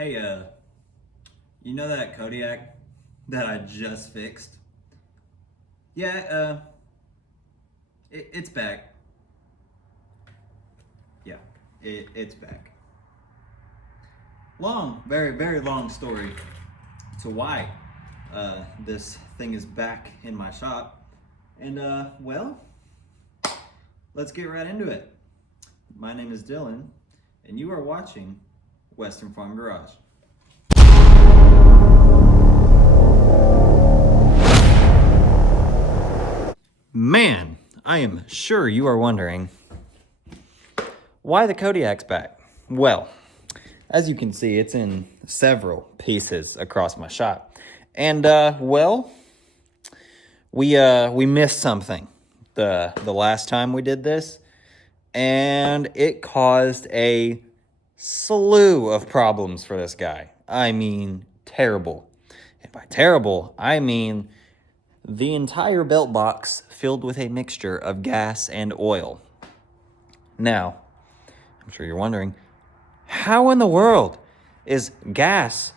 Hey, you know that Kodiak that I just fixed? Yeah, it's back. Yeah, it's back. Long, very, very long story to why this thing is back in my shop. And, well, let's get right into it. My name is Dylan, and you are watching Western Farm Garage. Man, I am sure you are wondering why the Kodiak's back. Well, as you can see, it's in several pieces across my shop. And, well, we missed something the last time we did this, and it caused a slew of problems for this guy. I mean, terrible. And by terrible, I mean the entire belt box filled with a mixture of gas and oil. Now, I'm sure you're wondering, how in the world is gas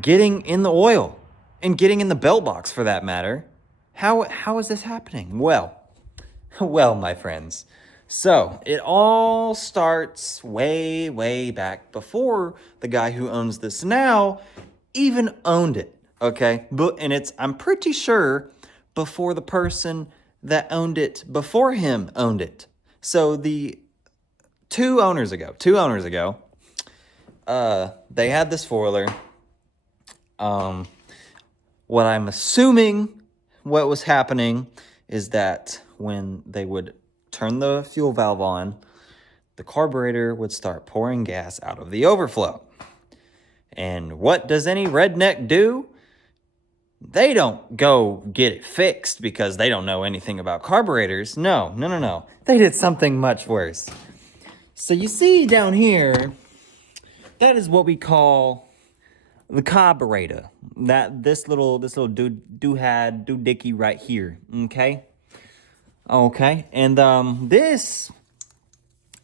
getting in the oil and getting in the belt box for that matter? How is this happening? Well, my friends. So it all starts way, way back before the guy who owns this now even owned it. Okay, and I'm pretty sure before the person that owned it before him owned it. So the two owners ago, they had this foiler. What I'm assuming what was happening is that when they would turn the fuel valve on, the carburetor would start pouring gas out of the overflow. And what does any redneck do? They don't go get it fixed because they don't know anything about carburetors. No. They did something much worse. So you see down here, that is what we call the carburetor. This little doohickey right here. Okay. And this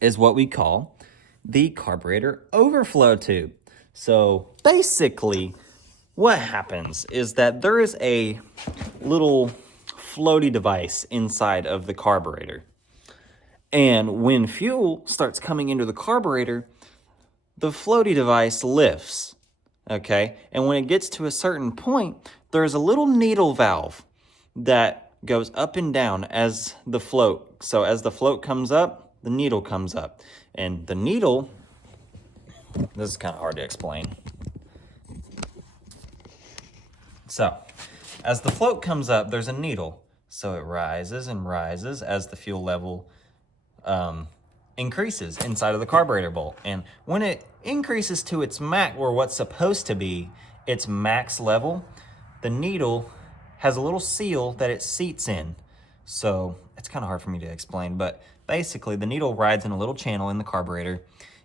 is what we call the carburetor overflow tube. So basically, what happens is that there is a little floaty device inside of the carburetor. And when fuel starts coming into the carburetor, the floaty device lifts, okay? And when it gets to a certain point, there's a little needle valve that goes up and down as the float. So as the float comes up, the needle comes up. And the needle, this is kind of hard to explain. So, as the float comes up, there's a needle. So it rises and rises as the fuel level increases inside of the carburetor bolt. And when it increases to its max, or what's supposed to be its max level, the needle has a little seal that it seats in. So it's kind of hard for me to explain, but basically the needle rides in a little channel in the carburetor.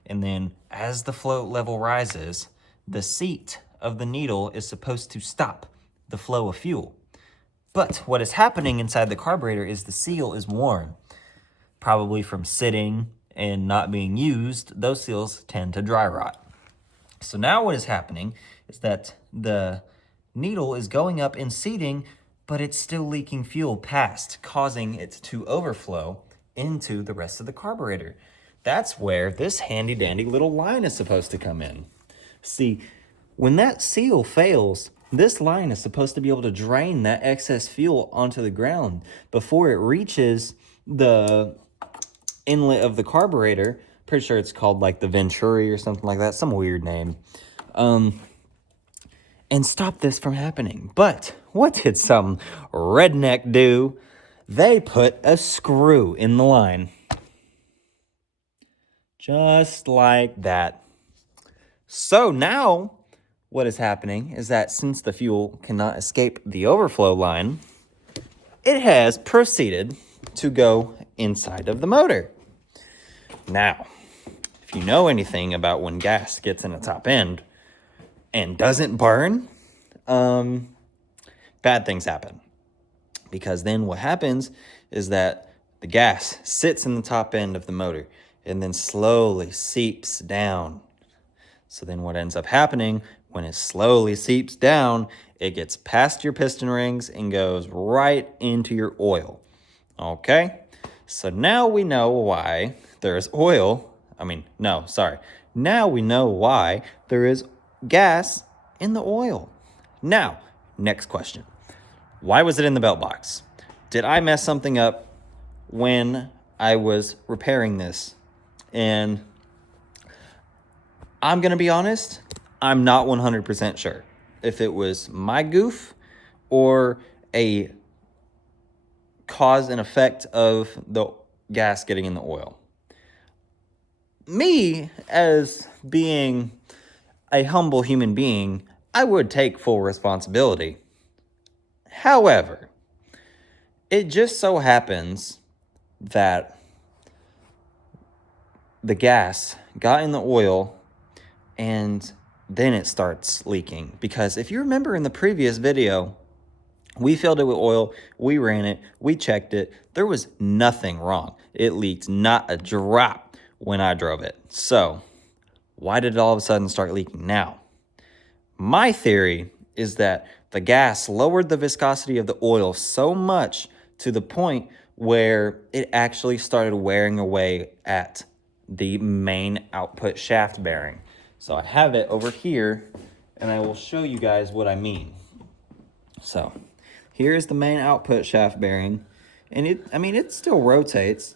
And then as the float level rises, the seat of the needle is supposed to stop the flow of fuel. But what is happening inside the carburetor is the seal is worn. Probably from sitting and not being used, those seals tend to dry rot. So now what is happening is that the needle is going up and seating, but it's still leaking fuel past, causing it to overflow into the rest of the carburetor. That's where this handy dandy little line is supposed to come in. See, when that seal fails, this line is supposed to be able to drain that excess fuel onto the ground before it reaches the inlet of the carburetor. Pretty sure it's called like the Venturi or something like that, some weird name. And stop this from happening. But what did some redneck do? They put a screw in the line. Just like that. So now what is happening is that since the fuel cannot escape the overflow line, it has proceeded to go inside of the motor. Now, if you know anything about when gas gets in the top end and doesn't burn, bad things happen. Because then what happens is that the gas sits in the top end of the motor and then slowly seeps down So then what ends up happening when it slowly seeps down, it gets past your piston rings and goes right into your oil. Okay? So now we know why there's oil. Now we know why there is gas in the oil. Now, next question. Why was it in the belt box? Did I mess something up when I was repairing this? And I'm going to be honest, I'm not 100% sure if it was my goof or a cause and effect of the gas getting in the oil. Me, as being a humble human being, I would take full responsibility. However, it just so happens that the gas got in the oil and then it starts leaking. Because if you remember in the previous video, we filled it with oil, we ran it, we checked it. There was nothing wrong. It leaked not a drop when I drove it. So why did it all of a sudden start leaking now? My theory is that the gas lowered the viscosity of the oil so much to the point where it actually started wearing away at the main output shaft bearing. So I have it over here, and I will show you guys what I mean. So here's the main output shaft bearing, and it still rotates,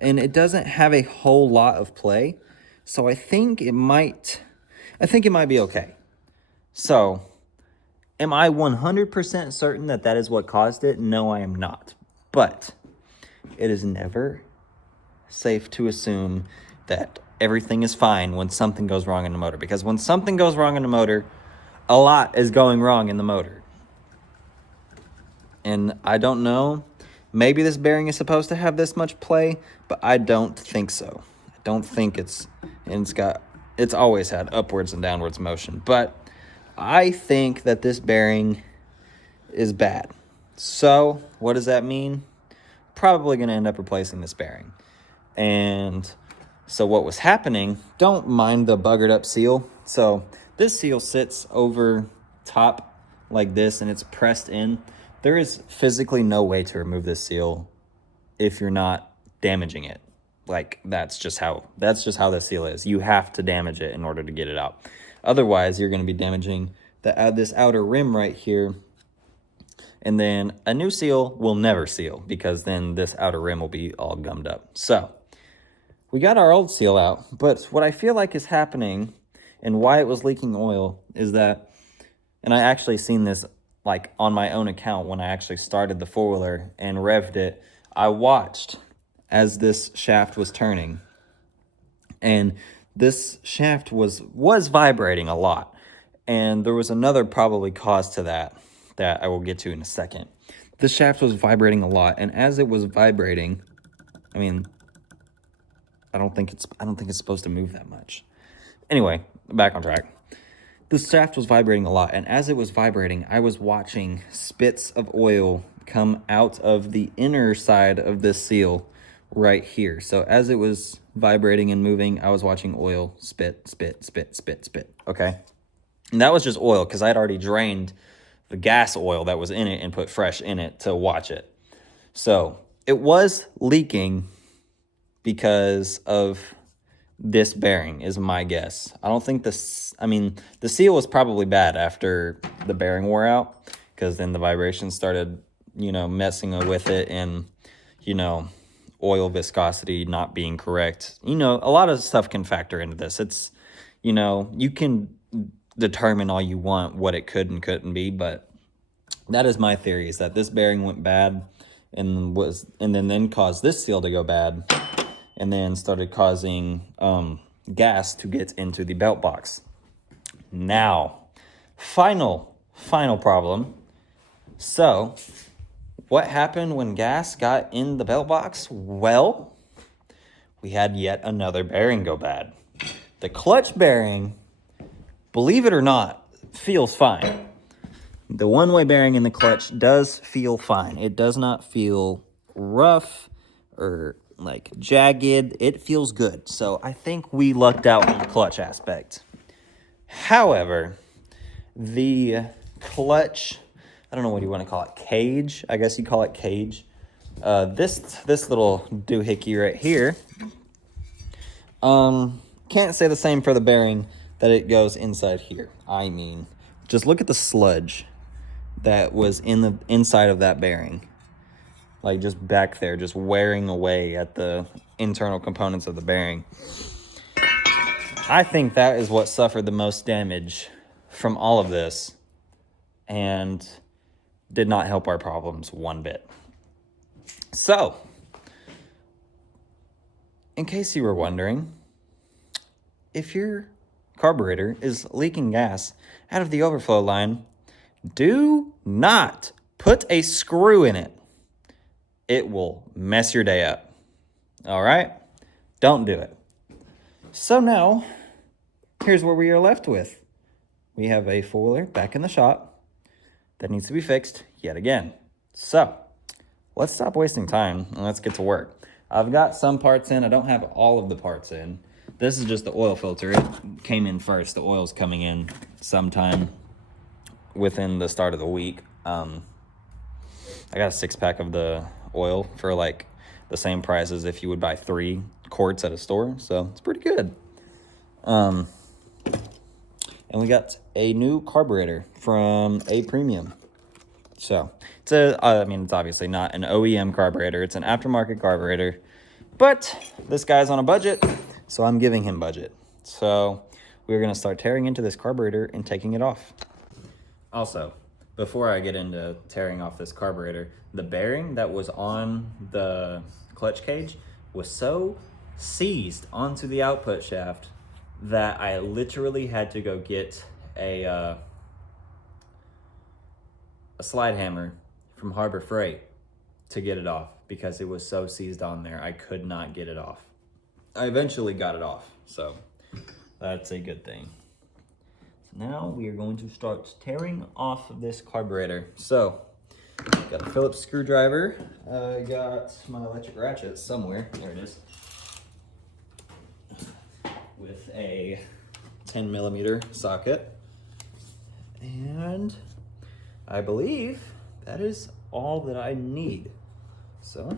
and it doesn't have a whole lot of play. So I think it might be okay. So am I 100% certain that that is what caused it? No, I am not. But it is never safe to assume that everything is fine when something goes wrong in the motor. Because when something goes wrong in the motor, a lot is going wrong in the motor. And I don't know. Maybe this bearing is supposed to have this much play, but I don't think so. I don't think it's always had upwards and downwards motion. But I think that this bearing is bad. So what does that mean? Probably going to end up replacing this bearing. And so what was happening, don't mind the buggered up seal. So this seal sits over top like this and it's pressed in. There is physically no way to remove this seal if you're not damaging it. Like that's just how the seal is. You have to damage it in order to get it out. Otherwise, you're going to be damaging this outer rim right here. And then a new seal will never seal because then this outer rim will be all gummed up. So we got our old seal out, but what I feel like is happening and why it was leaking oil is that, and I actually seen this like on my own account when I actually started the four-wheeler and revved it, I watched as this shaft was turning. And this shaft was vibrating a lot. And there was another probably cause to that I will get to in a second. The shaft was vibrating a lot, and as it was vibrating, I don't think it's supposed to move that much. Anyway, back on track. The shaft was vibrating a lot, and as it was vibrating, I was watching spits of oil come out of the inner side of this seal right here. So as it was vibrating and moving, I was watching oil spit, spit, spit, spit, spit, okay? And that was just oil because I'd already drained the gas oil that was in it and put fresh in it to watch it. So it was leaking because of this bearing is my guess. I don't think the seal was probably bad after the bearing wore out because then the vibrations started, messing with it and, oil viscosity not being correct. A lot of stuff can factor into this. It's, you can determine all you want what it could and couldn't be, but that is my theory, is that this bearing went bad and then caused this seal to go bad and then started causing gas to get into the belt box. Now, final problem. So, what happened when gas got in the belt box? Well, we had yet another bearing go bad. The clutch bearing, believe it or not, feels fine. The one-way bearing in the clutch does feel fine. It does not feel rough or like jagged. It feels good. So I think we lucked out on the clutch aspect. However, the clutch, I don't know what you want to call it, cage. I guess you call it cage. This little doohickey right here. Can't say the same for the bearing that it goes inside here. I mean, just look at the sludge that was in the inside of that bearing. Like just back there, just wearing away at the internal components of the bearing. I think that is what suffered the most damage from all of this and did not help our problems one bit. So, in case you were wondering, if your carburetor is leaking gas out of the overflow line, do not put a screw in it. It will mess your day up. All right? Don't do it. So now, here's what we are left with. We have a four-wheeler back in the shop that needs to be fixed yet again. So, let's stop wasting time and let's get to work. I've got some parts in. I don't have all of the parts in. This is just the oil filter. It came in first. The oil's coming in sometime within the start of the week. I got a 6-pack of the oil for like the same price as if you would buy 3 quarts at a store. So it's pretty good. And we got a new carburetor from A Premium. So it's it's obviously not an OEM carburetor. It's an aftermarket carburetor, but this guy's on a budget, so I'm giving him budget. So we're going to start tearing into this carburetor and taking it off. Also, before I get into tearing off this carburetor, the bearing that was on the clutch cage was so seized onto the output shaft that I literally had to go get a slide hammer from Harbor Freight to get it off because it was so seized on there. I could not get it off. I eventually got it off, so that's a good thing. So now we are going to start tearing off of this carburetor. So, got a Phillips screwdriver. I got my electric ratchet somewhere. There it is. With a 10mm socket. And I believe that is all that I need. So,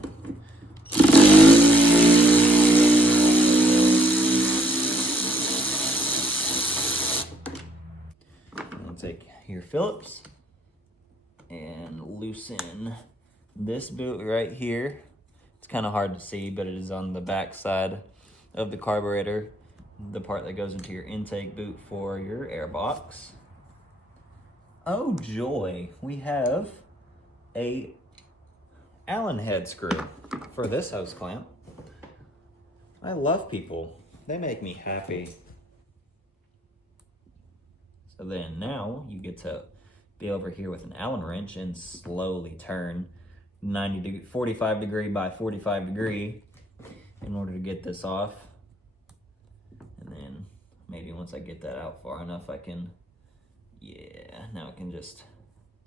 take your Phillips and loosen this boot right here. It's kind of hard to see, but it is on the back side of the carburetor, the part that goes into your intake boot for your air box. Oh joy, we have a Allen head screw for this hose clamp. I love people. They make me happy. So then now you get to be over here with an Allen wrench and slowly turn 45 degree by 45 degree in order to get this off. And then maybe once I get that out far enough, I can, now I can just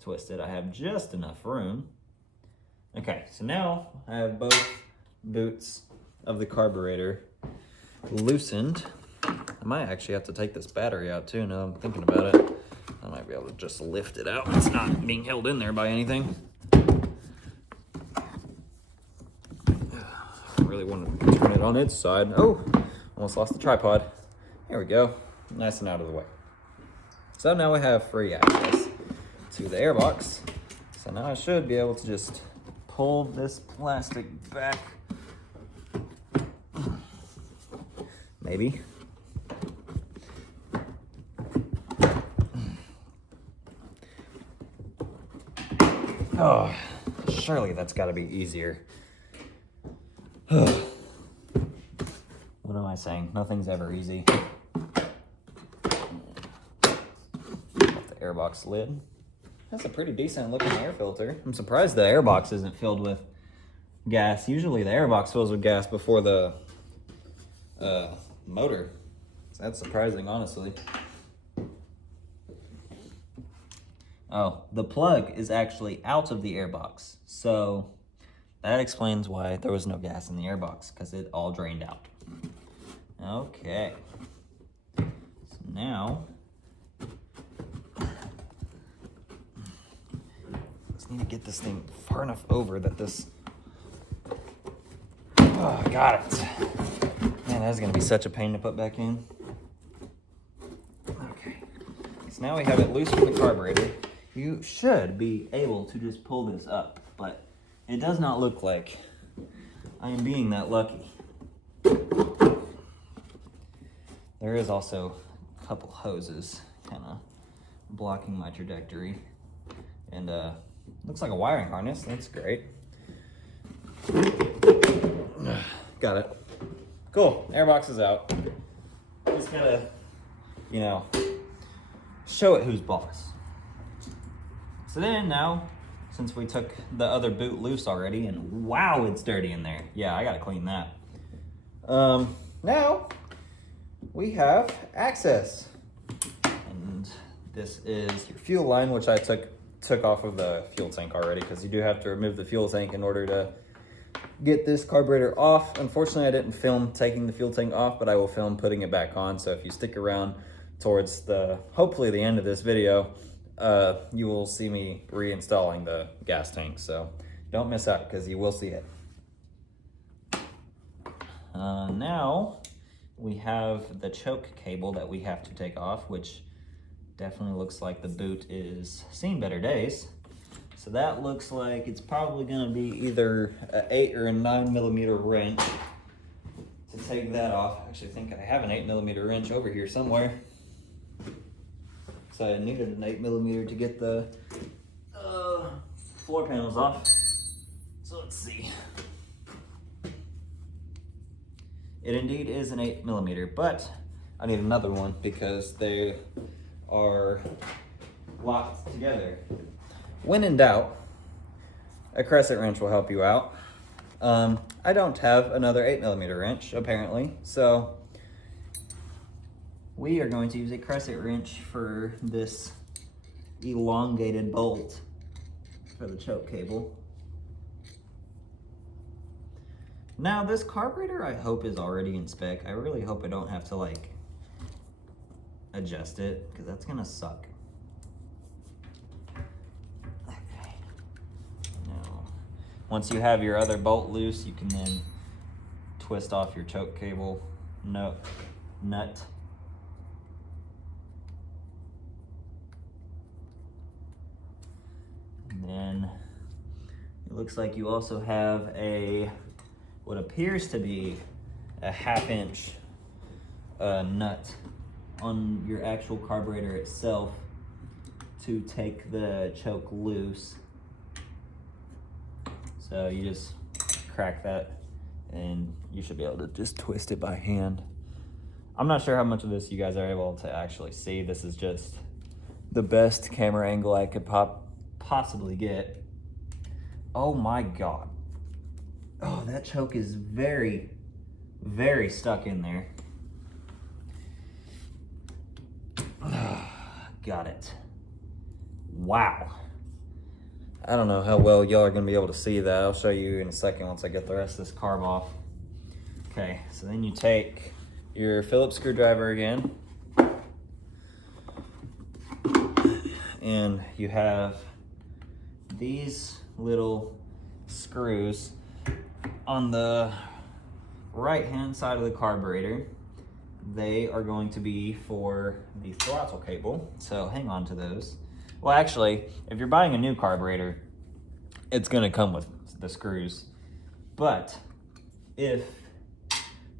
twist it. I have just enough room. Okay, so now I have both boots of the carburetor loosened. I might actually have to take this battery out too now I'm thinking about it. I might be able to just lift it out. It's not being held in there by anything. I really want to turn it on its side. Oh, almost lost the tripod. There we go. Nice and out of the way. So now we have free access to the airbox. So now I should be able to just pull this plastic back. Maybe. Oh, surely that's got to be easier. What am I saying? Nothing's ever easy. Got the airbox lid. That's a pretty decent looking air filter. I'm surprised the airbox isn't filled with gas. Usually the airbox fills with gas before the motor. That's surprising, honestly. Oh, the plug is actually out of the airbox. So that explains why there was no gas in the airbox, because it all drained out. Okay. So now, just need to get this thing far enough over that this, oh, I got it. Man, that's gonna be such a pain to put back in. Okay, so now we have it loose from the carburetor. You should be able to just pull this up, but it does not look like I am being that lucky. There is also a couple hoses kind of blocking my trajectory. And looks like a wiring harness, that's great. Got it. Cool, airbox is out. Just gotta, you know, show it who's boss. So then now, since we took the other boot loose already, and wow, it's dirty in there. Yeah, I gotta clean that. Now, we have access. And this is your fuel line, which I took off of the fuel tank already, because you do have to remove the fuel tank in order to get this carburetor off. Unfortunately, I didn't film taking the fuel tank off, but I will film putting it back on. So if you stick around towards hopefully the end of this video, you will see me reinstalling the gas tank. So don't miss out, because you will see it. Now we have the choke cable that we have to take off, which definitely looks like the boot is seen better days. So that looks like it's probably gonna be either an 8 or a 9mm wrench to take that off. I actually think I have an 8mm wrench over here somewhere. So I needed an 8mm to get the floor panels off. So let's see. It indeed is an 8mm, but I need another one because they are locked together. When in doubt, a crescent wrench will help you out. I don't have another 8mm wrench, apparently, so we are going to use a crescent wrench for this elongated bolt for the choke cable. Now, this carburetor, I hope, is already in spec. I really hope I don't have to, like, adjust it, because that's gonna suck. Okay. Now, once you have your other bolt loose, you can then twist off your choke cable nut. And then it looks like you also have what appears to be a 1/2 inch nut on your actual carburetor itself to take the choke loose. So you just crack that and you should be able to just twist it by hand. I'm not sure how much of this you guys are able to actually see. This is just the best camera angle I could possibly get. Oh my God. Oh, that choke is very, very stuck in there. Got it. Wow. I don't know how well y'all are gonna be able to see that. I'll show you in a second once I get the rest of this carb off. Okay, so then you take your Phillips screwdriver again, and you have these little screws on the right hand side of the carburetor. They are going to be for the throttle cable, so hang on to those. Well, actually, if you're buying a new carburetor, it's gonna come with the screws. But if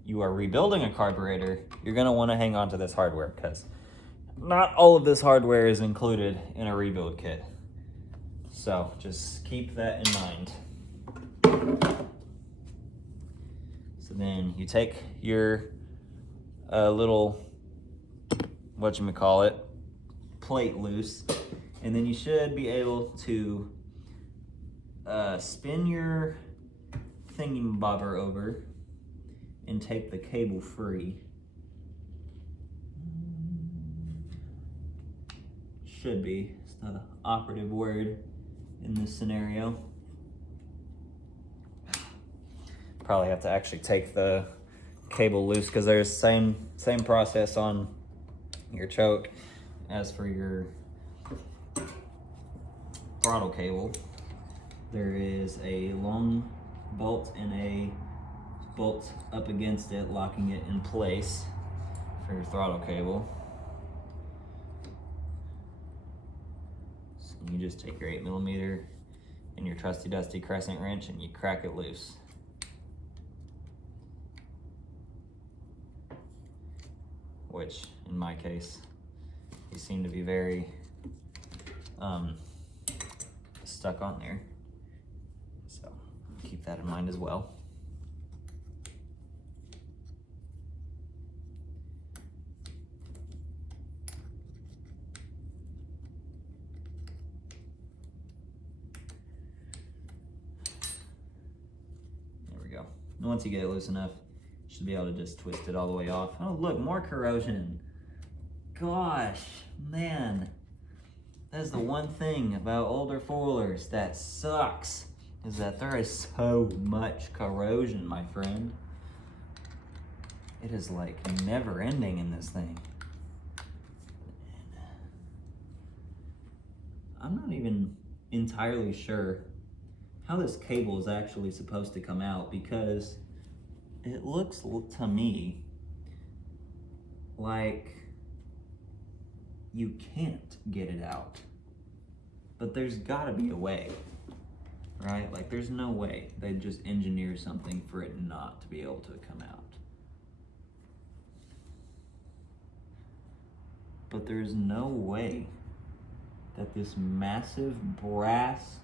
you are rebuilding a carburetor, you're gonna wanna hang on to this hardware, because not all of this hardware is included in a rebuild kit. So just keep that in mind. So then you take your little, whatchamacallit, plate loose, and then you should be able to spin your thingy-bobber over and take the cable free. Should be, it's the operative word in this scenario. probably have to actually take the cable loose because there's same process on your choke as for your throttle cable. There is a long bolt and a bolt up against it, locking it in place for your throttle cable. So you just take your 8mm and your trusty dusty crescent wrench and you crack it loose. Which, in my case, you seem to be very stuck on there. So keep that in mind as well. There we go. And once you get it loose enough, you should be able to just twist it all the way off. Oh, look, more corrosion. Gosh, man. That is the one thing about older four-wheelers that sucks, is that there is so much corrosion, my friend. It is like never ending in this thing. I'm not even entirely sure how this cable is actually supposed to come out, because it looks to me like you can't get it out. But there's gotta be a way, right? Like, there's no way they just engineer something for it not to be able to come out. But there's no way that this massive brass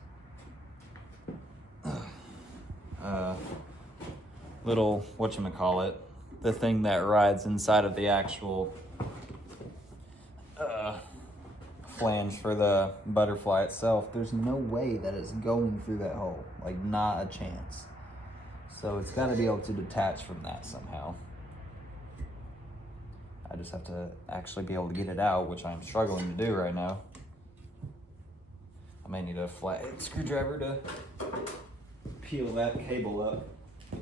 little, whatchamacallit, the thing that rides inside of the actual flange for the butterfly itself, there's no way that it's going through that hole. Like, not a chance. So it's got to be able to detach from that somehow. I just have to actually be able to get it out, which I'm struggling to do right now. I may need a flathead screwdriver to peel that cable up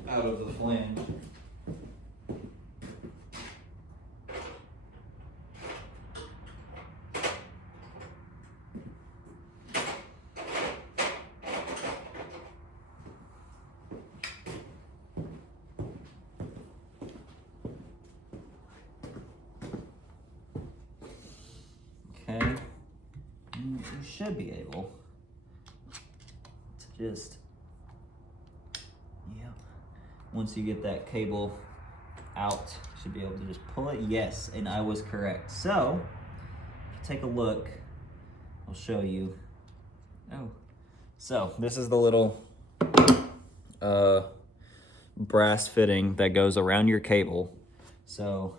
out of the flange. Okay, you should be able to just, yeah, once you get that cable out, you should be able to just pull it. Yes, and I was correct. So, take a look. I'll show you. Oh, so this is the little brass fitting that goes around your cable. So,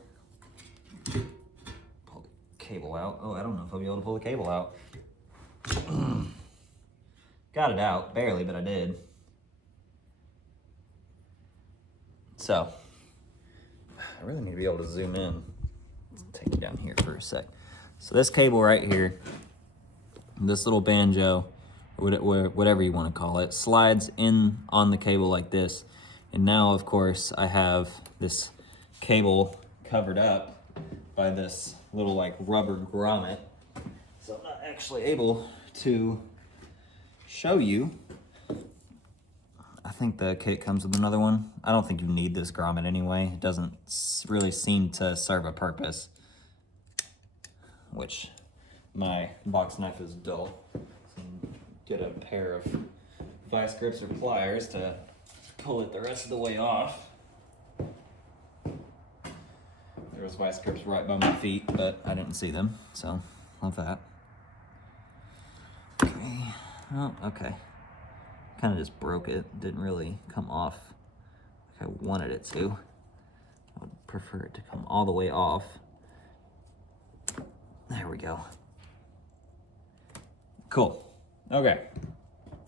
pull the cable out. Oh, I don't know if I'll be able to pull the cable out. Got it out, barely, but I did. So, I really need to be able to zoom in. Let's take you down here for a sec. So this cable right here, this little banjo, or whatever you want to call it, slides in on the cable like this. And now, of course, I have this cable covered up by this little like rubber grommet. So I'm not actually able to show you. I think the kit comes with another one. I don't think you need this grommet anyway. It doesn't really seem to serve a purpose, which my box knife is dull. So get a pair of vice grips or pliers to pull it the rest of the way off. There was vice grips right by my feet, but I didn't see them, so love that. Okay, oh, okay. Kind of just broke it. Didn't really come off like I wanted it to. I would prefer it to come all the way off. There we go. Cool. Okay.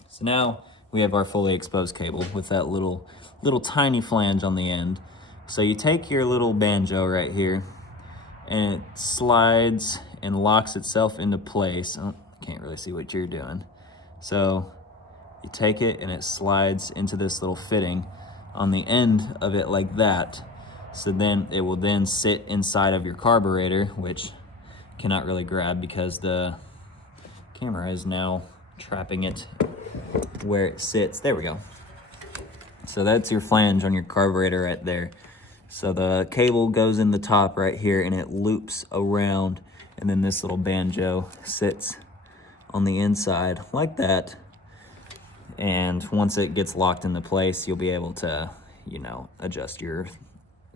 So now we have our fully exposed cable with that little tiny flange on the end. So you take your little banjo right here and it slides and locks itself into place. Oh, I can't really see what you're doing. So you take it and it slides into this little fitting on the end of it like that. So then it will then sit inside of your carburetor, which cannot really grab because the camera is now trapping it where it sits. There we go. So that's your flange on your carburetor right there. So the cable goes in the top right here and it loops around, and then this little banjo sits on the inside like that. And once it gets locked into place, you'll be able to, you know, adjust your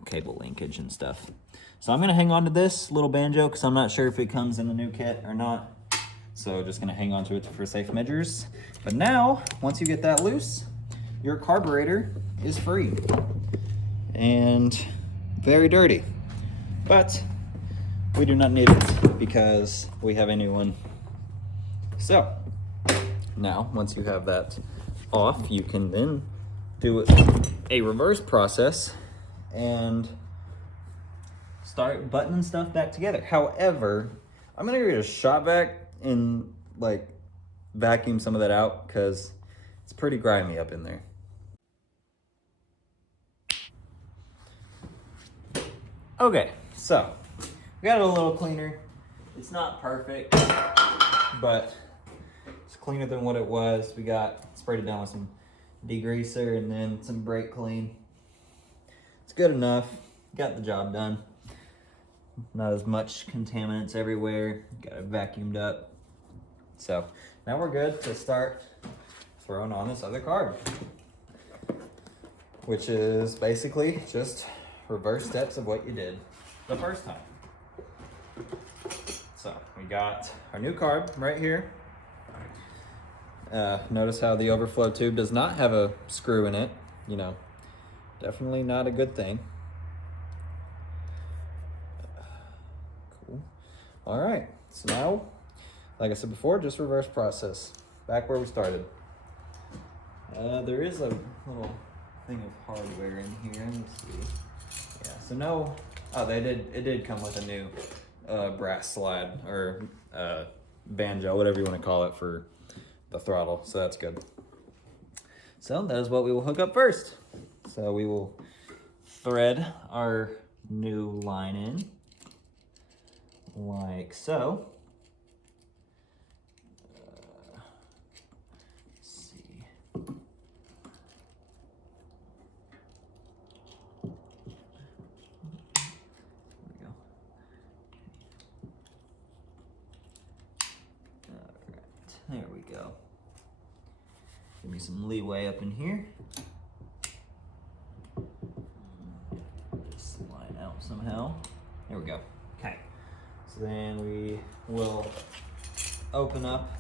cable linkage and stuff. So I'm gonna hang on to this little banjo because I'm not sure if it comes in the new kit or not. So just gonna hang on to it for safe measures. But now, once you get that loose, your carburetor is free and very dirty. But we do not need it because we have a new one. So now, once you have that off, you can then do a reverse process and start buttoning stuff back together. However, I'm gonna give it a shot vac and like vacuum some of that out because it's pretty grimy up in there. Okay, so we got it a little cleaner. It's not perfect, but it's cleaner than what it was. We got sprayed it down with some degreaser and then some brake clean. It's good enough. Got the job done. Not as much contaminants everywhere. Got it vacuumed up. So now we're good to start throwing on this other carb, which is basically just reverse steps of what you did the first time. So we got our new carb right here. Notice how the overflow tube does not have a screw in it. You know, definitely not a good thing. Cool. All right, so now, like I said before, just reverse process. Back where we started. There is a little thing of hardware in here. Let's see. Yeah, so no, oh, it did come with a new brass slide or banjo, whatever you want to call it, for the throttle, so that's good. So that is what we will hook up first. So we will thread our new line in like so. Let's see. There we go. Give me some leeway up in here. Just line out somehow. There we go. Okay. So then we will open up.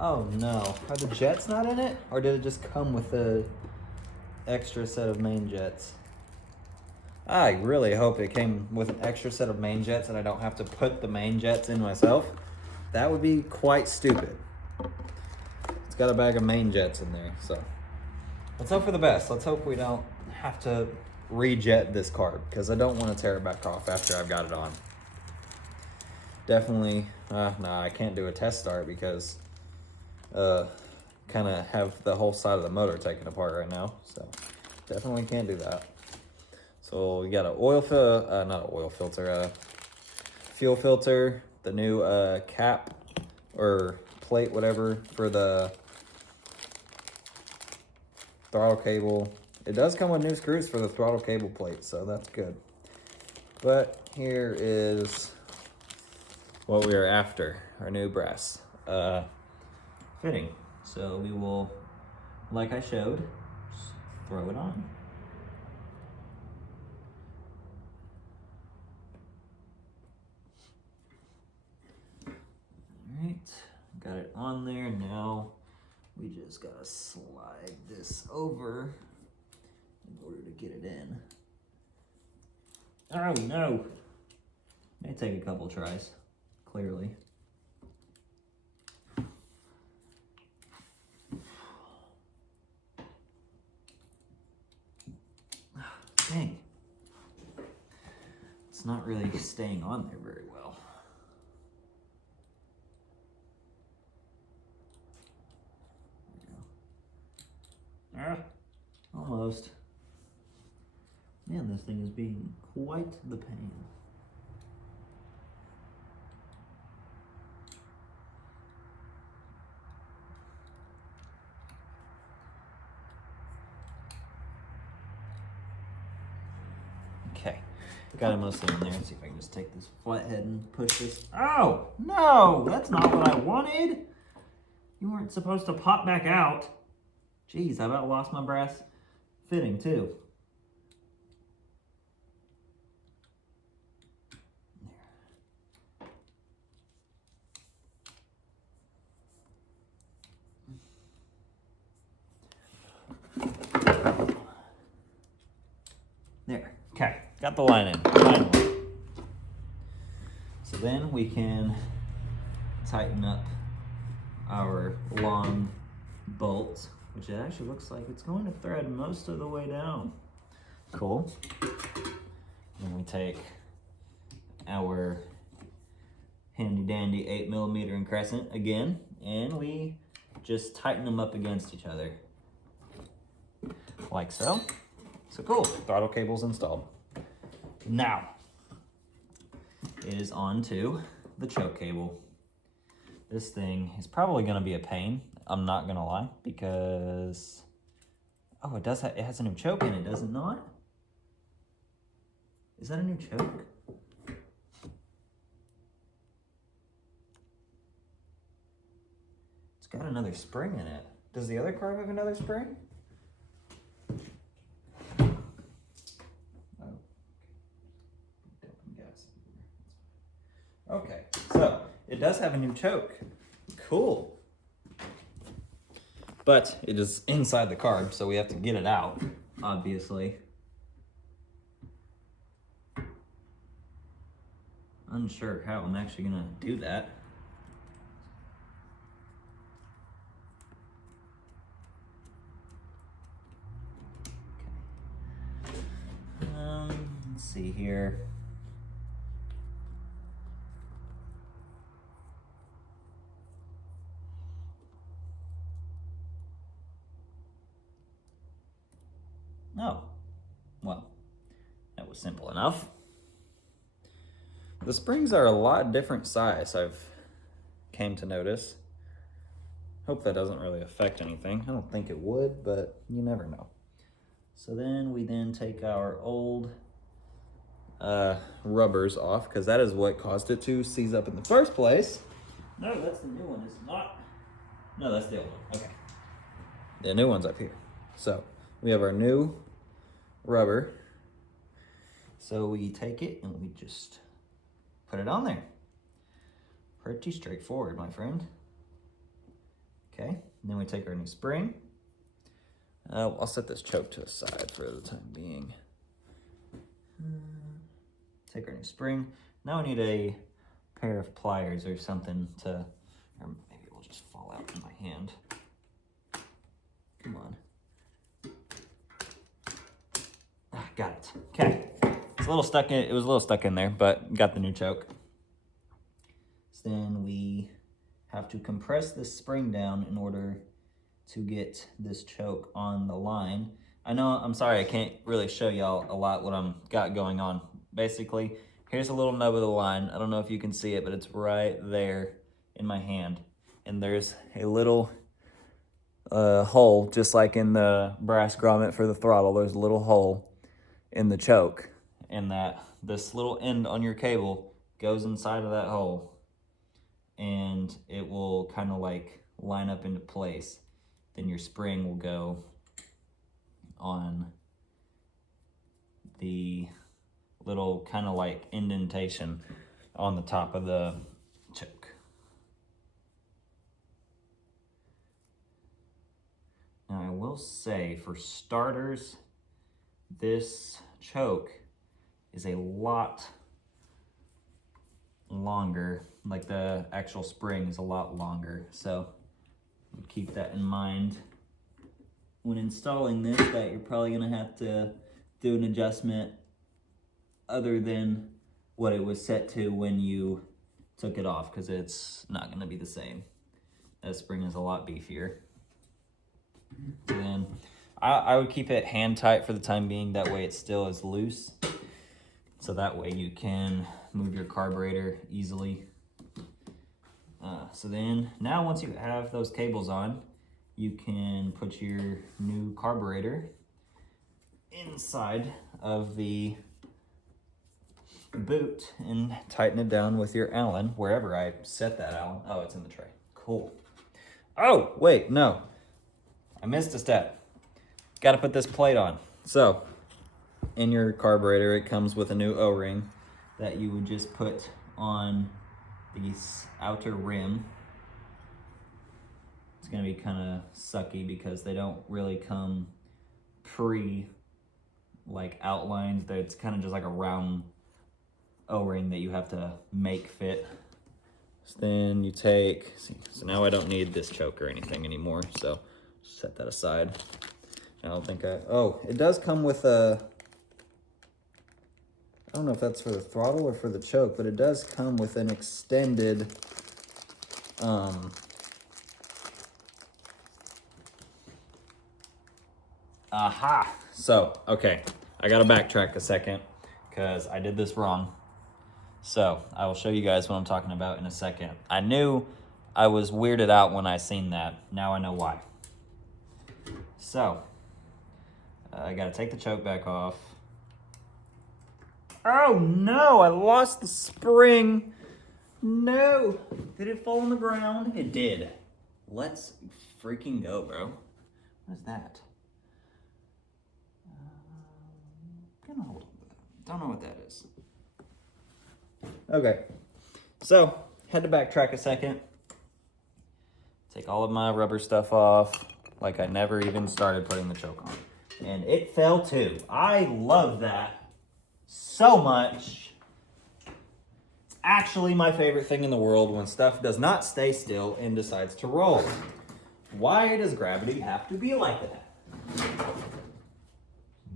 Oh no. Are the jets not in it? Or did it just come with the extra set of main jets? I really hope it came with an extra set of main jets and I don't have to put the main jets in myself. That would be quite stupid. It's got a bag of main jets in there, so let's hope for the best. Let's hope we don't have to rejet this carb because I don't want to tear it back off after I've got it on. Definitely, no, I can't do a test start because kind of have the whole side of the motor taken apart right now, so definitely can't do that. So we got a fuel filter, the new cap or plate, whatever, for the throttle cable. It does come with new screws for the throttle cable plate, so that's good. But here is what we are after, our new brass fitting. So we will, like I showed, just throw it on. Alright, got it on there. Now we just gotta slide this over in order to get it in. Oh no! May take a couple tries, clearly. Dang. It's not really staying on there very well. Almost. almost. Man, this thing is being quite the pain. Okay, got it mostly in there. Let's see if I can just take this flathead and push this. Oh, no, that's not what I wanted. You weren't supposed to pop back out. Jeez, I about lost my brass fitting too. There, okay, got the line in, finally. So then we can tighten up our long bolt, which it actually looks like it's going to thread most of the way down. Cool. Then we take our handy dandy 8mm and crescent again, and we just tighten them up against each other. Like so. So cool, throttle cable's installed. Now, it is on to the choke cable. This thing is probably gonna be a pain, I'm not gonna lie, because, oh, it has a new choke in it, does it not? Is that a new choke? It's got another spring in it. Does the other car have another spring? Okay, so it does have a new choke. Cool. But it is inside the carb, so we have to get it out, obviously. Unsure how I'm actually gonna do that. Okay. Let's see here. Oh, well, that was simple enough. The springs are a lot different size, I've came to notice. Hope that doesn't really affect anything. I don't think it would, but you never know. So then we take our old rubbers off, because that is what caused it to seize up in the first place. No, that's the new one, it's not. No, that's the old one, okay. The new one's up here. So we have our new rubber. So we take it and we just put it on there. Pretty straightforward, my friend. Okay, and then we take our new spring. I'll set this choke to the side for the time being. Take our new spring. Now we need a pair of pliers or something to, or maybe it will just fall out in my hand. Come on. Got it. Okay. It's a little stuck in, it was a little stuck in there, but got the new choke. So then we have to compress this spring down in order to get this choke on the line. I know, I'm sorry, I can't really show y'all a lot what I'm got going on. Basically, here's a little nub of the line. I don't know if you can see it, but it's right there in my hand. And there's a little hole, just like in the brass grommet for the throttle, there's a little hole in the choke, and that this little end on your cable goes inside of that hole, and it will kind of like line up into place. Then your spring will go on the little kind of like indentation on the top of the choke. Now I will say, for starters, this choke is a lot longer, like the actual spring is a lot longer, so keep that in mind when installing this, that you're probably going to have to do an adjustment other than what it was set to when you took it off, because it's not going to be the same. That spring is a lot beefier. So then I would keep it hand tight for the time being. That way it still is loose. So that way you can move your carburetor easily. So then, now once you have those cables on, you can put your new carburetor inside of the boot and tighten it down with your Allen, wherever I set that Allen. Oh, it's in the tray. Cool. Oh, wait, no. I missed a step. Got to put this plate on. So, in your carburetor, it comes with a new O-ring that you would just put on the outer rim. It's going to be kind of sucky because they don't really come outlined. It's kind of just like a round O-ring that you have to make fit. So then you take, so now I don't need this choke or anything anymore, so set that aside. I don't think oh, it does come with a, I don't know if that's for the throttle or for the choke, but it does come with an extended, aha! So, okay, I gotta backtrack a second because I did this wrong. So, I will show you guys what I'm talking about in a second. I knew I was weirded out when I seen that. Now I know why. So, I gotta take the choke back off. Oh no, I lost the spring. No, did it fall on the ground? It did. Let's freaking go, bro. What is that? Gonna hold on with that. Don't know what that is. Okay, so had to backtrack a second. Take all of my rubber stuff off, like I never even started putting the choke on. And it fell too. I love that so much. It's actually my favorite thing in the world when stuff does not stay still and decides to roll. Why does gravity have to be like that?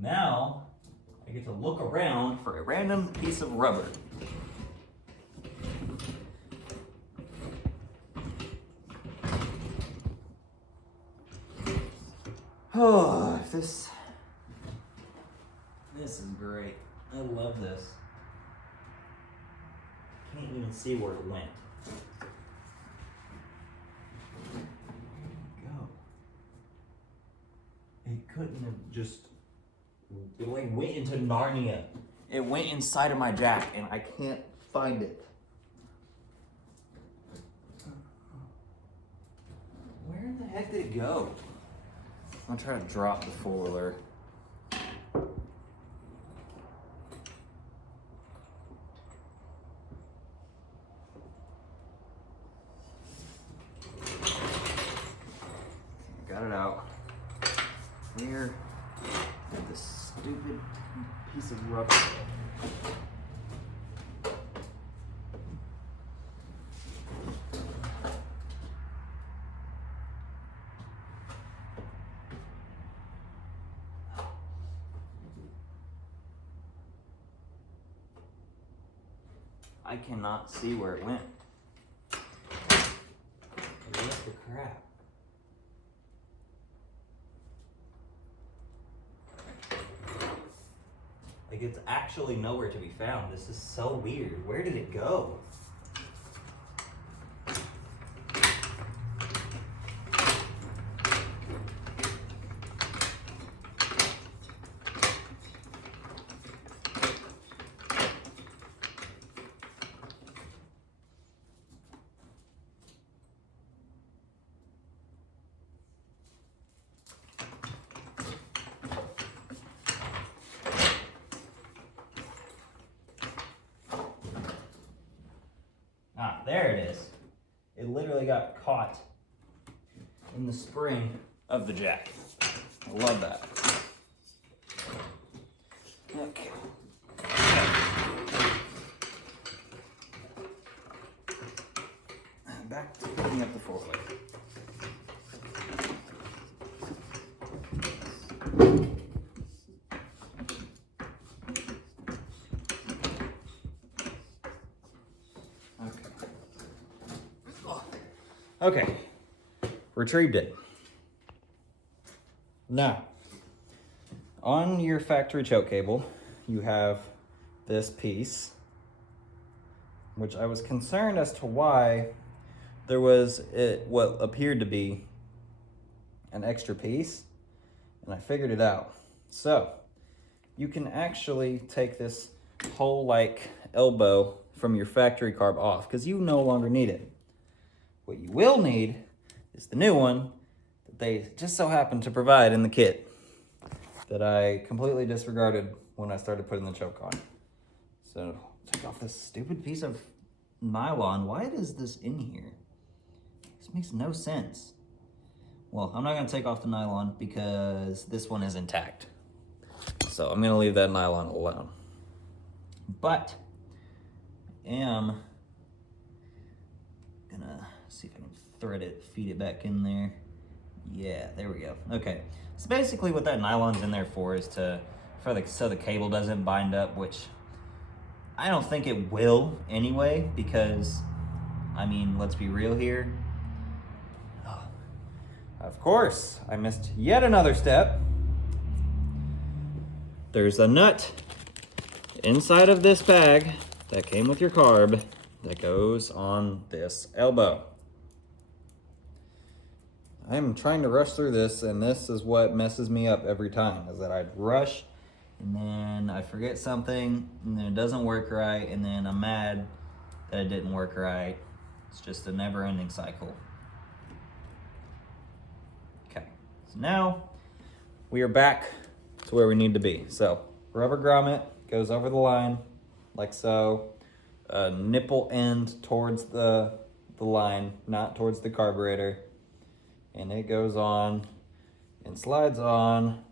Now, I get to look around for a random piece of rubber. Oh, this is great. I love this. Can't even see where it went. Where did it go? It couldn't have just, it like went into Narnia. It went inside of my jack and I can't find it. Where the heck did it go? I'll try to drop the four-wheeler. Got it out. Here, got this stupid piece of rubber. I cannot see where it went. What the crap? Like, it's actually nowhere to be found. This is so weird. Where did it go? Ah, there it is. It literally got caught in the spring of the jack. I love that. Okay. Back to picking up the four-wheeler. Okay, retrieved it. Now, on your factory choke cable, you have this piece, which I was concerned as to why there was what appeared to be an extra piece, and I figured it out. So you can actually take this whole like elbow from your factory carb off because you no longer need it. What you will need is the new one that they just so happen to provide in the kit that I completely disregarded when I started putting the choke on. So take off this stupid piece of nylon. Why is this in here? This makes no sense. Well, I'm not gonna take off the nylon because this one is intact. So I'm gonna leave that nylon alone. But I am gonna see if I can thread it, feed it back in there. Yeah, there we go. Okay, so basically what that nylon's in there for is so the cable doesn't bind up, which I don't think it will anyway, because, I mean, let's be real here. Oh, of course, I missed yet another step. There's a nut inside of this bag that came with your carb that goes on this elbow. I'm trying to rush through this, and this is what messes me up every time, is that I'd rush and then I forget something and then it doesn't work right, and then I'm mad that it didn't work right. It's just a never-ending cycle. Okay, so now we are back to where we need to be. So rubber grommet goes over the line like so. Nipple end towards the line, not towards the carburetor. And it goes on and slides on.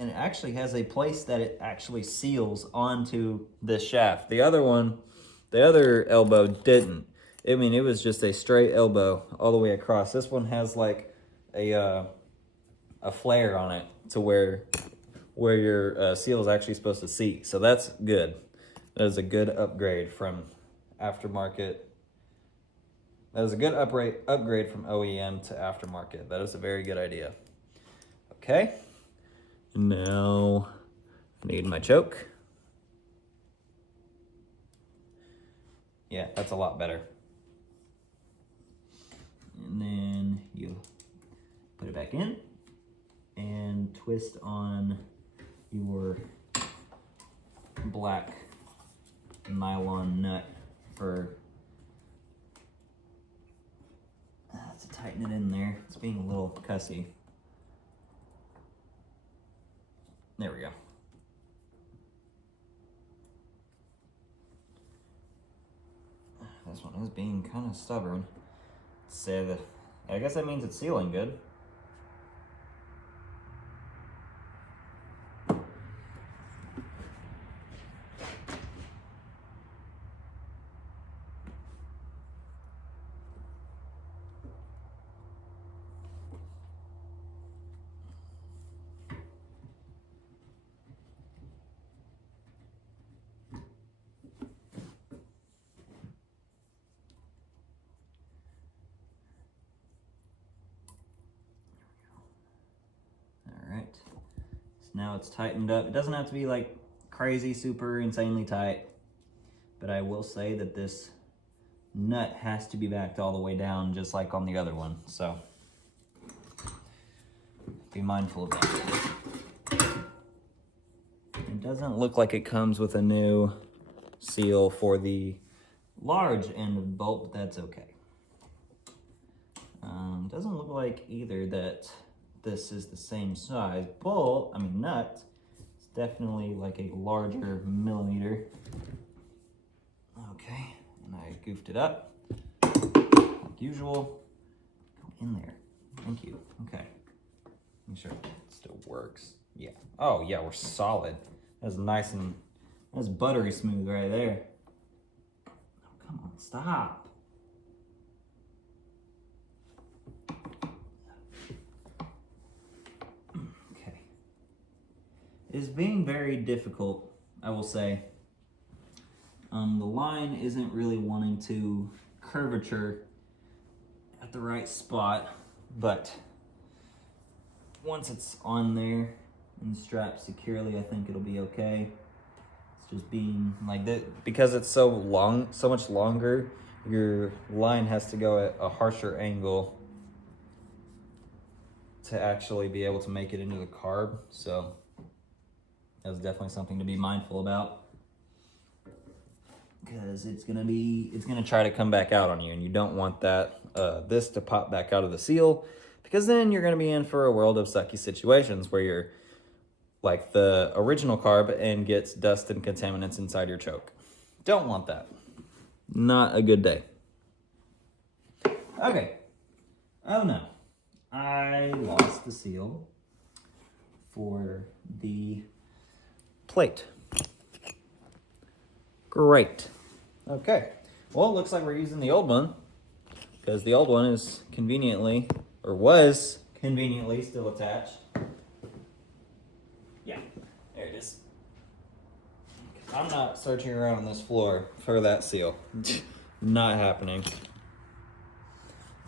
And it actually has a place that it actually seals onto this shaft. The other elbow didn't. I mean, it was just a straight elbow all the way across. This one has like a flare on it to where your seal is actually supposed to seat. So that's good. That is a good upgrade from aftermarket. That is a good upgrade from OEM to aftermarket. That is a very good idea. Okay. Now I need my choke. Yeah, that's a lot better. And then you put it back in and twist on your black nylon nut to tighten it in there. It's being a little cussy. There we go. This one is being kind of stubborn. I guess that means it's sealing good. Now it's tightened up. It doesn't have to be like crazy, super insanely tight, but I will say that this nut has to be backed all the way down, just like on the other one. So be mindful of that. It doesn't look like it comes with a new seal for the large end of the bolt, but that's okay. Doesn't look like either that this is the same size nut. It's definitely like a larger millimeter. Okay, and I goofed it up like usual. Go in there. Thank you. Okay, make sure it still works. Yeah. Oh yeah, we're solid. That's nice and that's buttery smooth right there. Oh, come on, stop. Is being very difficult, I will say. The line isn't really wanting to curvature at the right spot, but once it's on there and strapped securely, I think it'll be okay. It's just being like that because it's so long, so much longer. Your line has to go at a harsher angle to actually be able to make it into the carb. So that's definitely something to be mindful about, because it's gonna try to come back out on you, and you don't want that this to pop back out of the seal, because then you're gonna be in for a world of sucky situations where you're like the original carb and gets dust and contaminants inside your choke. Don't want that. Not a good day. Okay. Oh no. I lost the seal for the plate. Great. Okay. Well, it looks like we're using the old one, because the old one is conveniently, or was conveniently, still attached. Yeah, there it is. I'm not searching around on this floor for that seal. Not happening.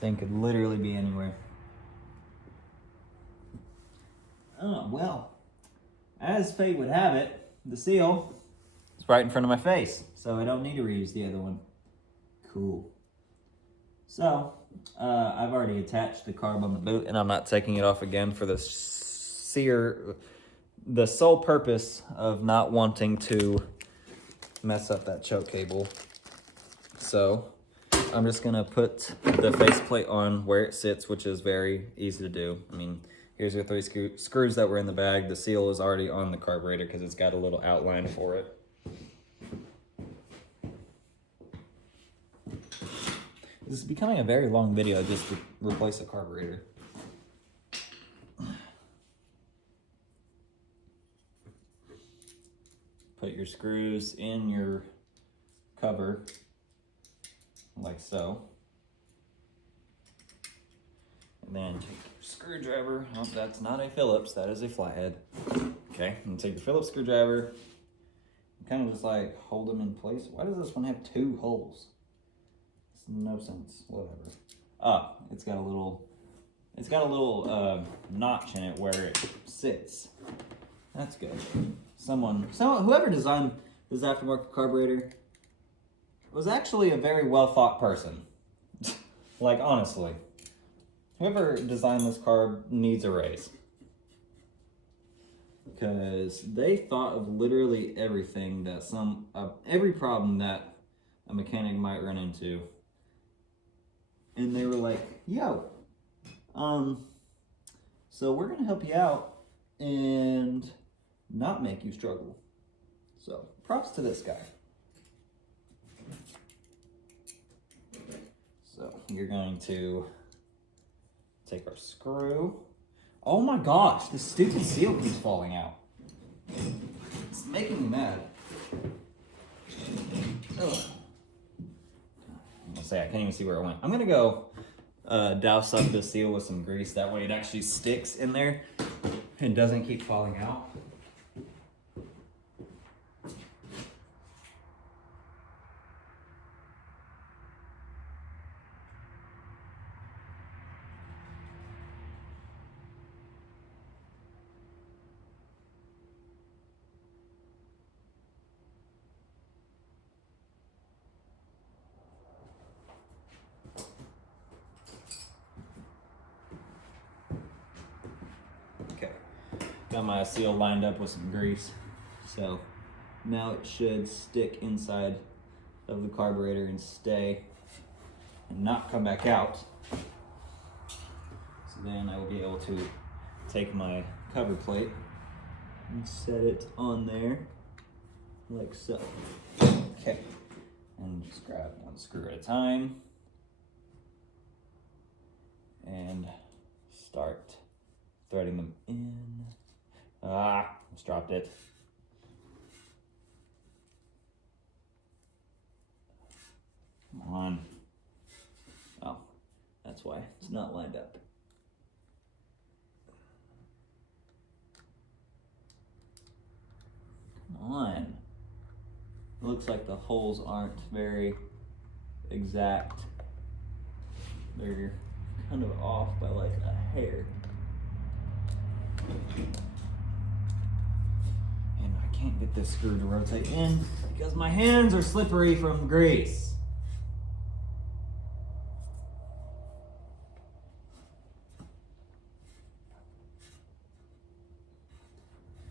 Thing could literally be anywhere. Oh, well, as fate would have it, the seal is right in front of my face, so I don't need to reuse the other one. Cool. So, I've already attached the carb on the boot, and I'm not taking it off again for the sole purpose of not wanting to mess up that choke cable. So, I'm just gonna put the faceplate on where it sits, which is very easy to do. I mean, here's your 3 screws that were in the bag. The seal is already on the carburetor because it's got a little outline for it. This is becoming a very long video just to replace a carburetor. Put your screws in your cover, like so. And then take your screwdriver. Oh, that's not a Phillips, that is a flathead. Okay, and take your Phillips screwdriver and kind of just like hold them in place. Why does this one have 2 holes? It's no sense, whatever. Ah, it's got a little notch in it where it sits. That's good. Whoever designed this aftermarket carburetor was actually a very well thought person. Like, honestly. Whoever designed this carb needs a raise. Because they thought of literally everything that every problem that a mechanic might run into. And they were like, yo, so we're gonna help you out and not make you struggle. So props to this guy. So you're going to take our screw. Oh my gosh, this stupid seal keeps falling out. It's making me mad. Ugh. I'm gonna say I can't even see where it went. I'm gonna go douse up the seal with some grease. That way it actually sticks in there and doesn't keep falling out. Okay, got my seal lined up with some grease. So now it should stick inside of the carburetor and stay and not come back out. So then I will be able to take my cover plate and set it on there like so. Okay, and just grab 1 screw at a time and start threading them in. Almost dropped it. Come on. Oh, that's why it's not lined up. Come on. It looks like the holes aren't very exact. They're kind of off by like a hair. can't get this screw to rotate in because my hands are slippery from grease.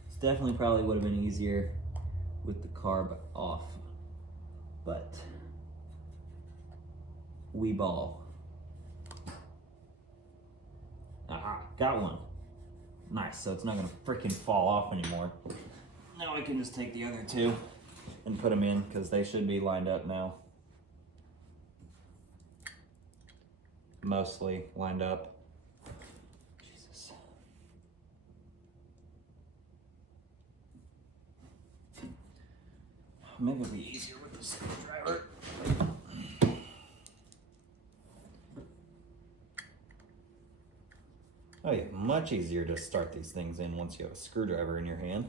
This definitely probably would have been easier with the carb off, but we ball. Aha, got one. Nice, so it's not gonna freaking fall off anymore. Now I can just take the other two and put them in because they should be lined up now. Mostly lined up. Jesus. Maybe it'll be easier with the screwdriver. Oh yeah, much easier to start these things in once you have a screwdriver in your hand.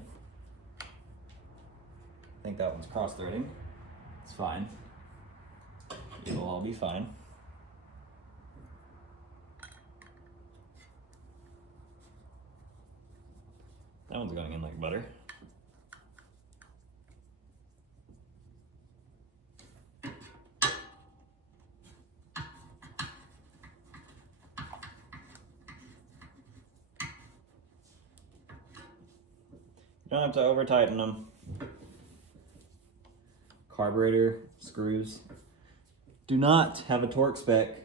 I think that one's cross-threading. It's fine. It'll all be fine. That one's going in like butter. You don't have to over tighten them. Carburetor screws do not have a torque spec.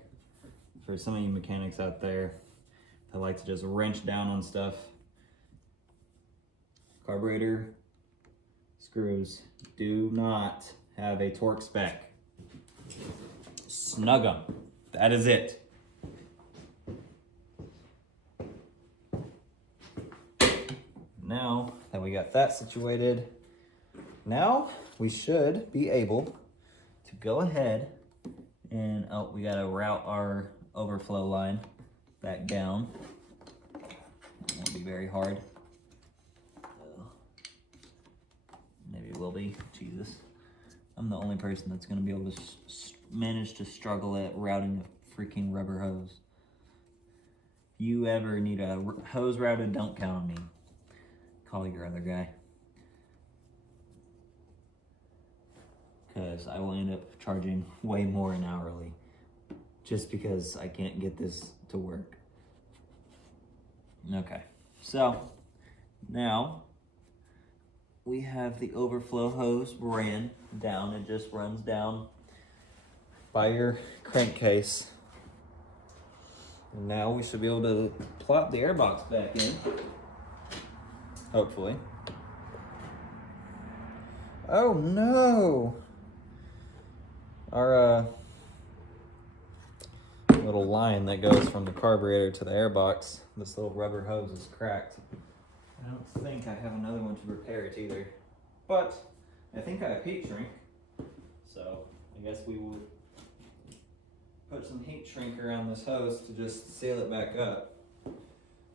For some of you mechanics out there that like to just wrench down on stuff, carburetor screws do not have a torque spec. Snug them. That is it. Now that we got that situated, now we should be able to go ahead and, oh, we gotta route our overflow line back down. It won't be very hard. Maybe it will be, Jesus. I'm the only person that's gonna be able to manage to struggle at routing a freaking rubber hose. If you ever need a hose routed, don't count on me. Call your other guy. Because I will end up charging way more an hourly just because I can't get this to work. Okay, so now we have the overflow hose ran down. It just runs down by your crankcase. And now we should be able to plop the airbox back in. Hopefully. Oh no! Our little line that goes from the carburetor to the airbox, this little rubber hose is cracked. I don't think I have another one to repair it either. But I think I have heat shrink. So I guess we would put some heat shrink around this hose to just seal it back up.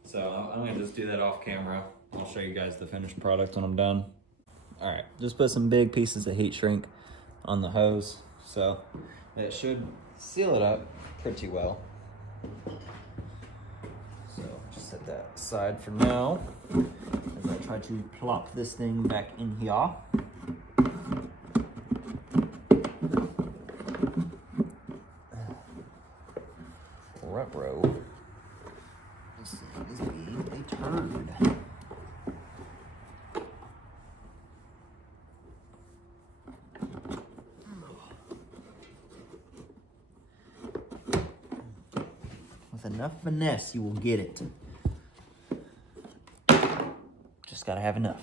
So I'm gonna just do that off camera. I'll show you guys the finished product when I'm done. All right, just put some big pieces of heat shrink on the hose, so it should seal it up pretty well. So just set that aside for now as I try to plop this thing back in here. Ruh-roh. This thing is being a turd. Enough finesse, you will get it. Just gotta have enough.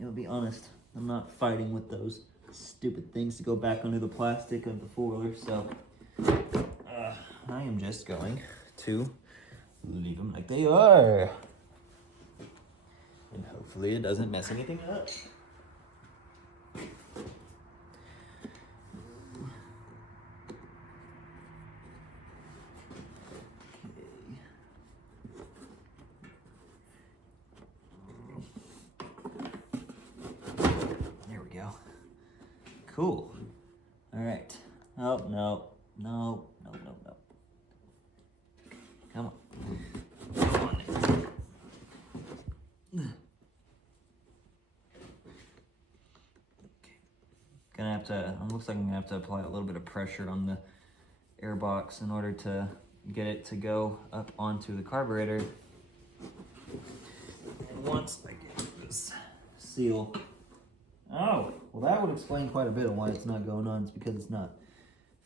I'll be honest, I'm not fighting with those stupid things to go back under the plastic of the four-wheeler, so I am just going to leave them like they are. And hopefully it doesn't mess anything up. Cool. All right. Oh, no. No. Come on. have to, it looks like I'm gonna have to apply a little bit of pressure on the air box in order to get it to go up onto the carburetor. And once I get this seal, oh, well that would explain quite a bit of why it's not going on. It's because it's not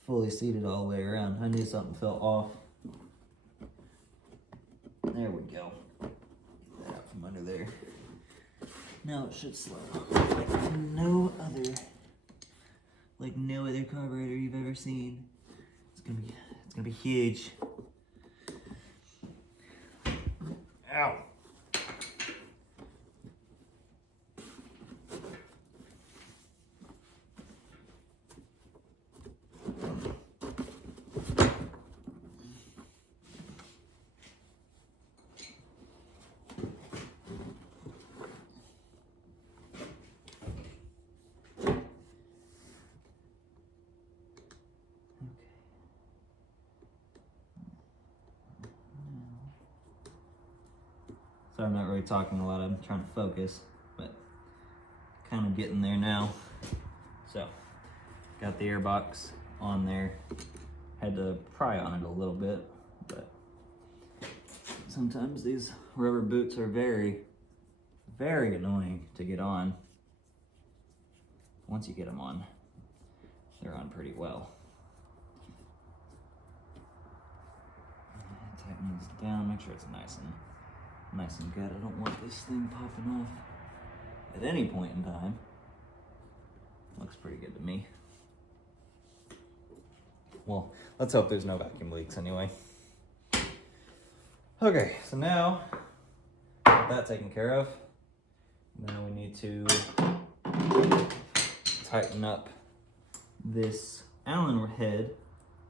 fully seated all the way around. I knew something fell off. There we go. Get that out from under there. Now it should slow like no other carburetor you've ever seen. It's gonna be huge. Ow. So I'm not really talking a lot, I'm trying to focus, but kind of getting there now. So, got the airbox on there. Had to pry on it a little bit, but sometimes these rubber boots are very, very annoying to get on. Once you get them on, they're on pretty well. Tighten these down, make sure it's nice and good. I don't want this thing popping off at any point in time. Looks pretty good to me. Well, let's hope there's no vacuum leaks anyway. Okay, so now with that taken care of, now we need to tighten up this Allen head.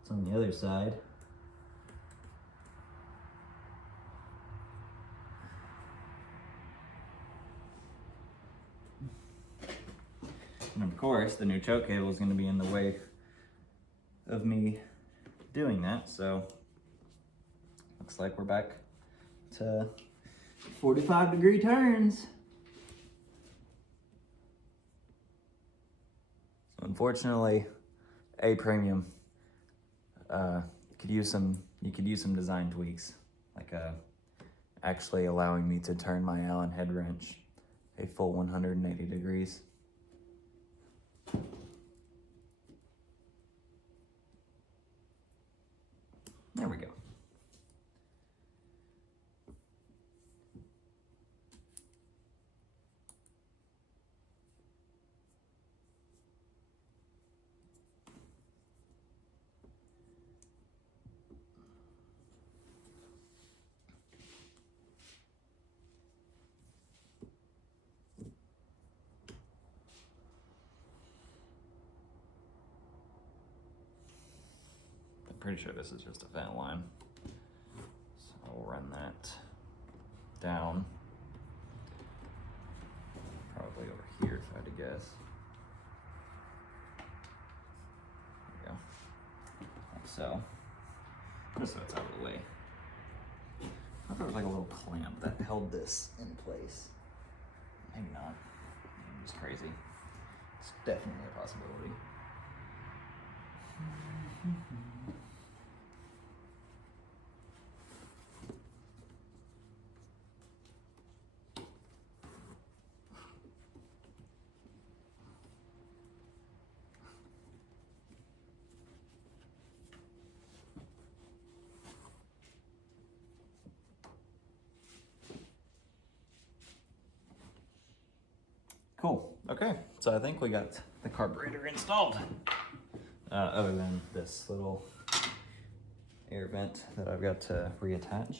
It's on the other side. And of course, the new choke cable is going to be in the way of me doing that, so looks like we're back to 45-degree turns. So unfortunately, A premium you could use some design tweaks, like actually allowing me to turn my Allen head wrench a full 180 degrees. There we go. Pretty sure this is just a vent line. So I'll run that down. Probably over here if I had to guess. There we go. Like so. Just so it's out of the way. I thought there was like a little clamp that held this in place. Maybe not. I'm just crazy. It's definitely a possibility. Cool. Okay, so I think we got the carburetor installed. Other than this little air vent that I've got to reattach.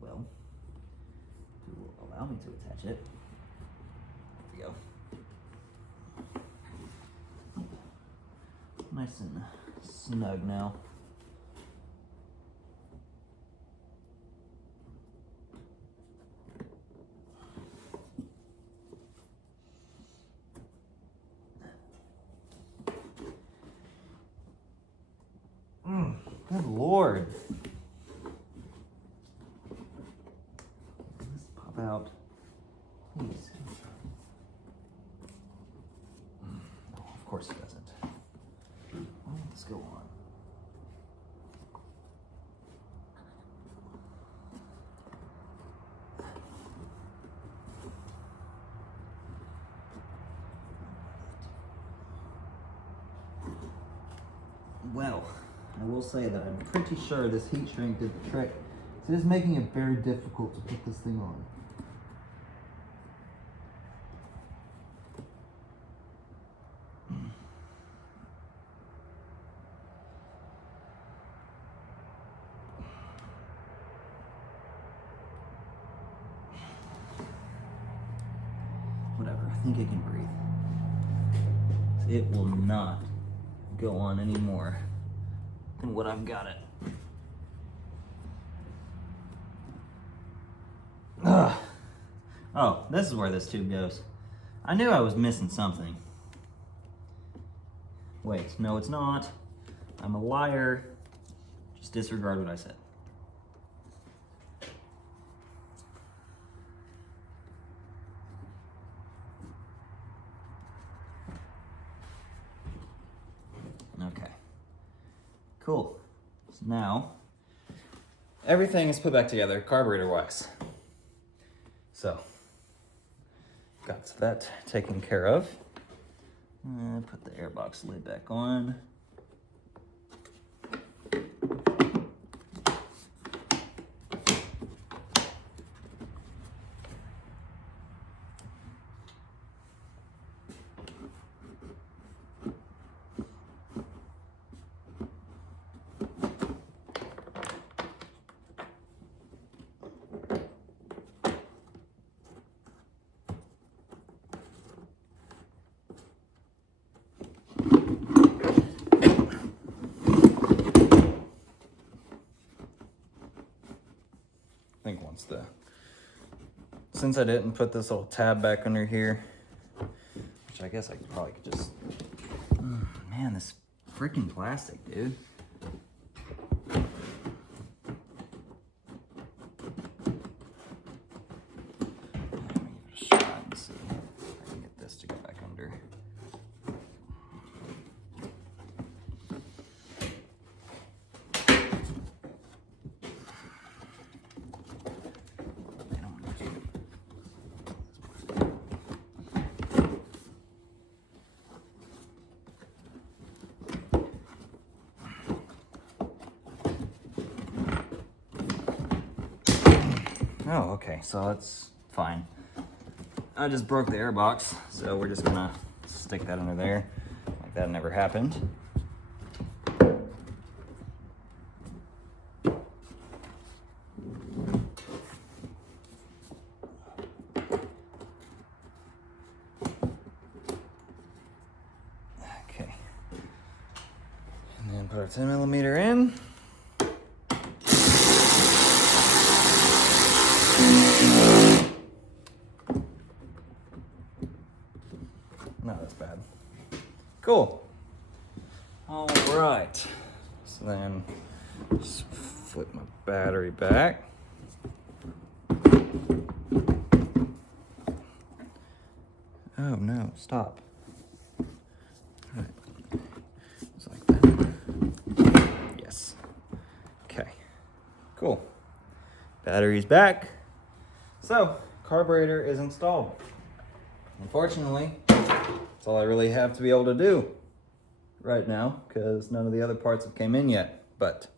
Well, it will allow me to attach it. There we go. Nice and snug now. Good Lord. Let's pop out. Please. No, of course it doesn't. Why won't this go on? Well, I will say that I'm pretty sure this heat shrink did the trick. So it is making it very difficult to put this thing on. Whatever, I think I can breathe. It will not go on any more than what I've got it. Ugh. Oh, this is where this tube goes. I knew I was missing something. Wait, no it's not. I'm a liar. Just disregard what I said. Okay. Cool. So now, everything is put back together, carburetor-wise. So, got that taken care of. Put the airbox lid back on. I think since I didn't put this little tab back under here, which I guess I probably could just, man, this freaking plastic, dude. Let me give it a shot and see if I can get this to go back under. Oh, okay, so that's fine. I just broke the airbox, so we're just gonna stick that under there, like that never happened. Okay. And then put our 10mm in. Not as bad. Cool. All right. So then just flip my battery back. Oh no, stop. All right. Just like that. Yes. Okay. Cool. Battery's back. So, carburetor is installed. Unfortunately, that's all I really have to be able to do right now because none of the other parts have came in yet. But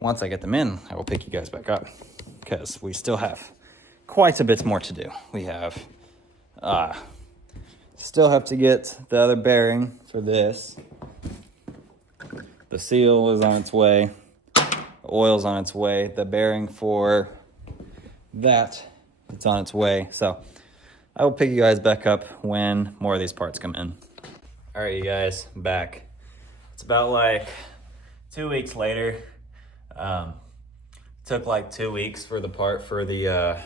once I get them in, I will pick you guys back up because we still have quite a bit more to do. We have, still have to get the other bearing for this. The seal is on its way. The oil's on its way. The bearing for that, it's on its way. So I will pick you guys back up when more of these parts come in. All right, you guys, I'm back. It's about like 2 weeks later. Took like 2 weeks for the part for the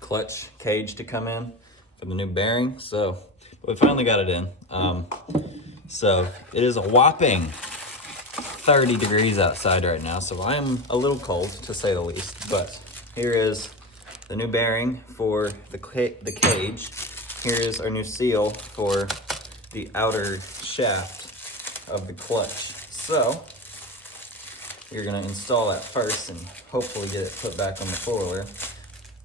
clutch cage to come in for the new bearing. So we finally got it in. So it is a whopping 30 degrees outside right now, so I am a little cold to say the least. But here is the new bearing for the cage. Here is our new seal for the outer shaft of the clutch. So you're gonna install that first and hopefully get it put back on the four-wheeler.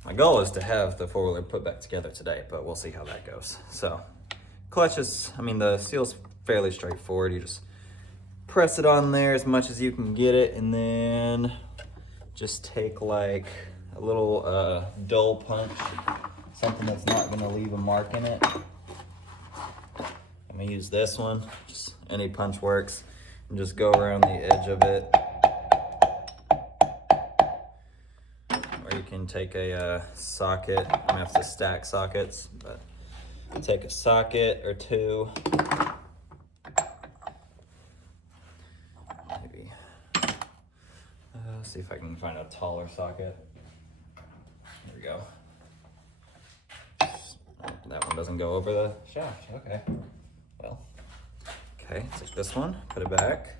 My goal is to have the four-wheeler put back together today, but we'll see how that goes. So clutch is, the seal's fairly straightforward. You just press it on there as much as you can get it, and then just take like a little dull punch, something that's not gonna leave a mark in it. I'm gonna use this one, just any punch works, and just go around the edge of it. Or you can take a socket. I'm gonna have to stack sockets, but take a socket or two. Maybe, see if I can find a taller socket. There we go. That one doesn't go over the shaft, okay. Well, okay, take this one, put it back,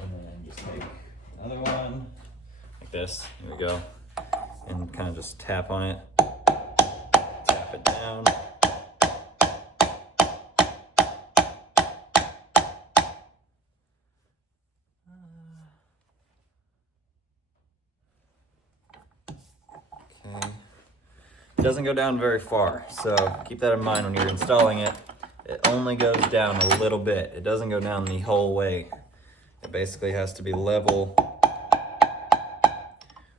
and then just take another one, like this, here we go, and kind of just tap on it, tap it down. Okay. It doesn't go down very far, so keep that in mind when you're installing it. It only goes down a little bit. It doesn't go down the whole way. It basically has to be level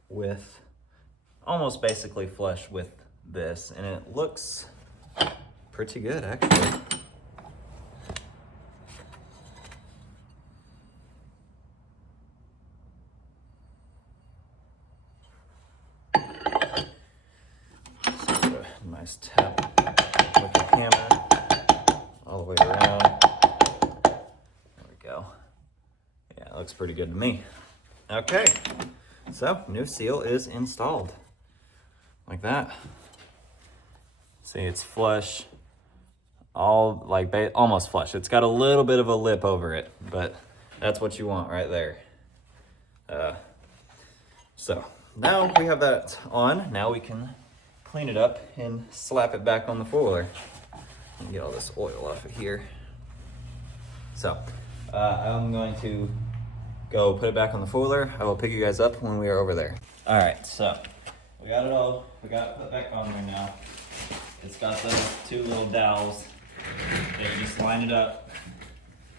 with, almost basically flush with this, and it looks pretty good actually. Nice tap with the hammer all the way around. There we go. Yeah, it looks pretty good to me. Okay, so new seal is installed. Like that. See, it's flush, all like almost flush. It's got a little bit of a lip over it, but that's what you want right there. So now we have that on. Now we can clean it up and slap it back on the four-wheeler and get all this oil off of here. So I'm going to go put it back on the four-wheeler. I will pick you guys up when we are over there. All right, so we got it put back on there now. It's got those two little dowels that you just line it up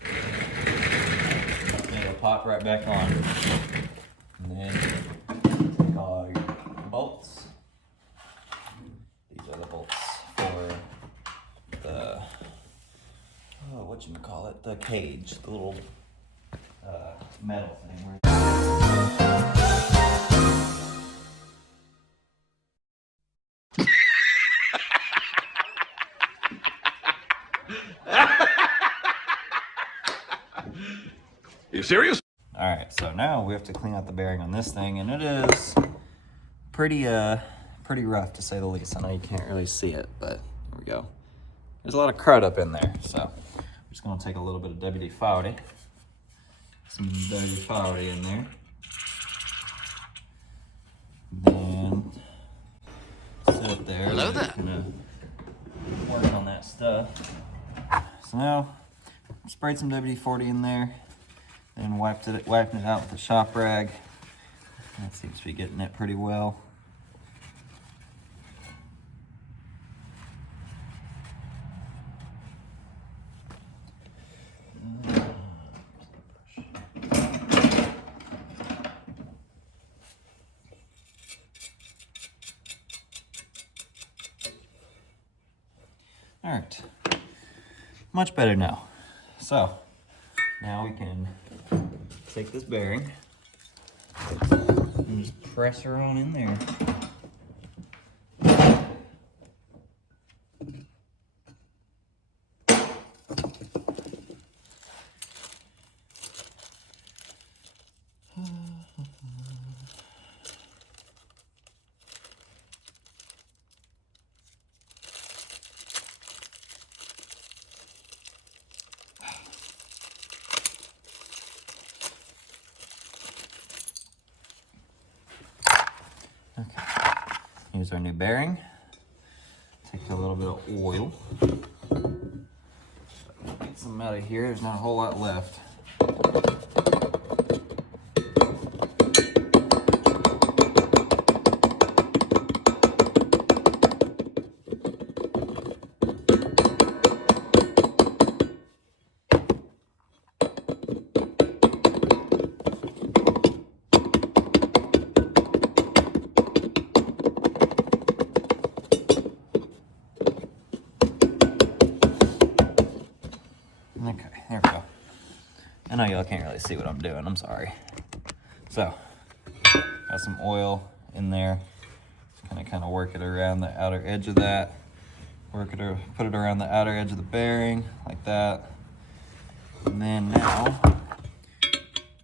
and it'll pop right back on. And then take all your bolts. These are the bolts for the, whatchamacallit, the cage, the little metal thing. You serious? All right, so now we have to clean out the bearing on this thing, and it is pretty rough to say the least. I know you can't really see it, but here we go. There's a lot of crud up in there, so I'm just gonna take a little bit of WD-40, some WD-40 in there, then sit up there. Hello there. Gonna work on that stuff. So now sprayed some WD-40 in there, then wiping it out with a shop rag. That seems to be getting it pretty well. All right, much better now. So now we can take this bearing and just press her on in there. Here's our new bearing. Take a little bit of oil. Get some out of here. There's not a whole lot left. Okay, there we go. I know y'all can't really see what I'm doing, I'm sorry. So, got some oil in there. Just kind of work it around the outer edge of that. Put it around the outer edge of the bearing, like that. And then now,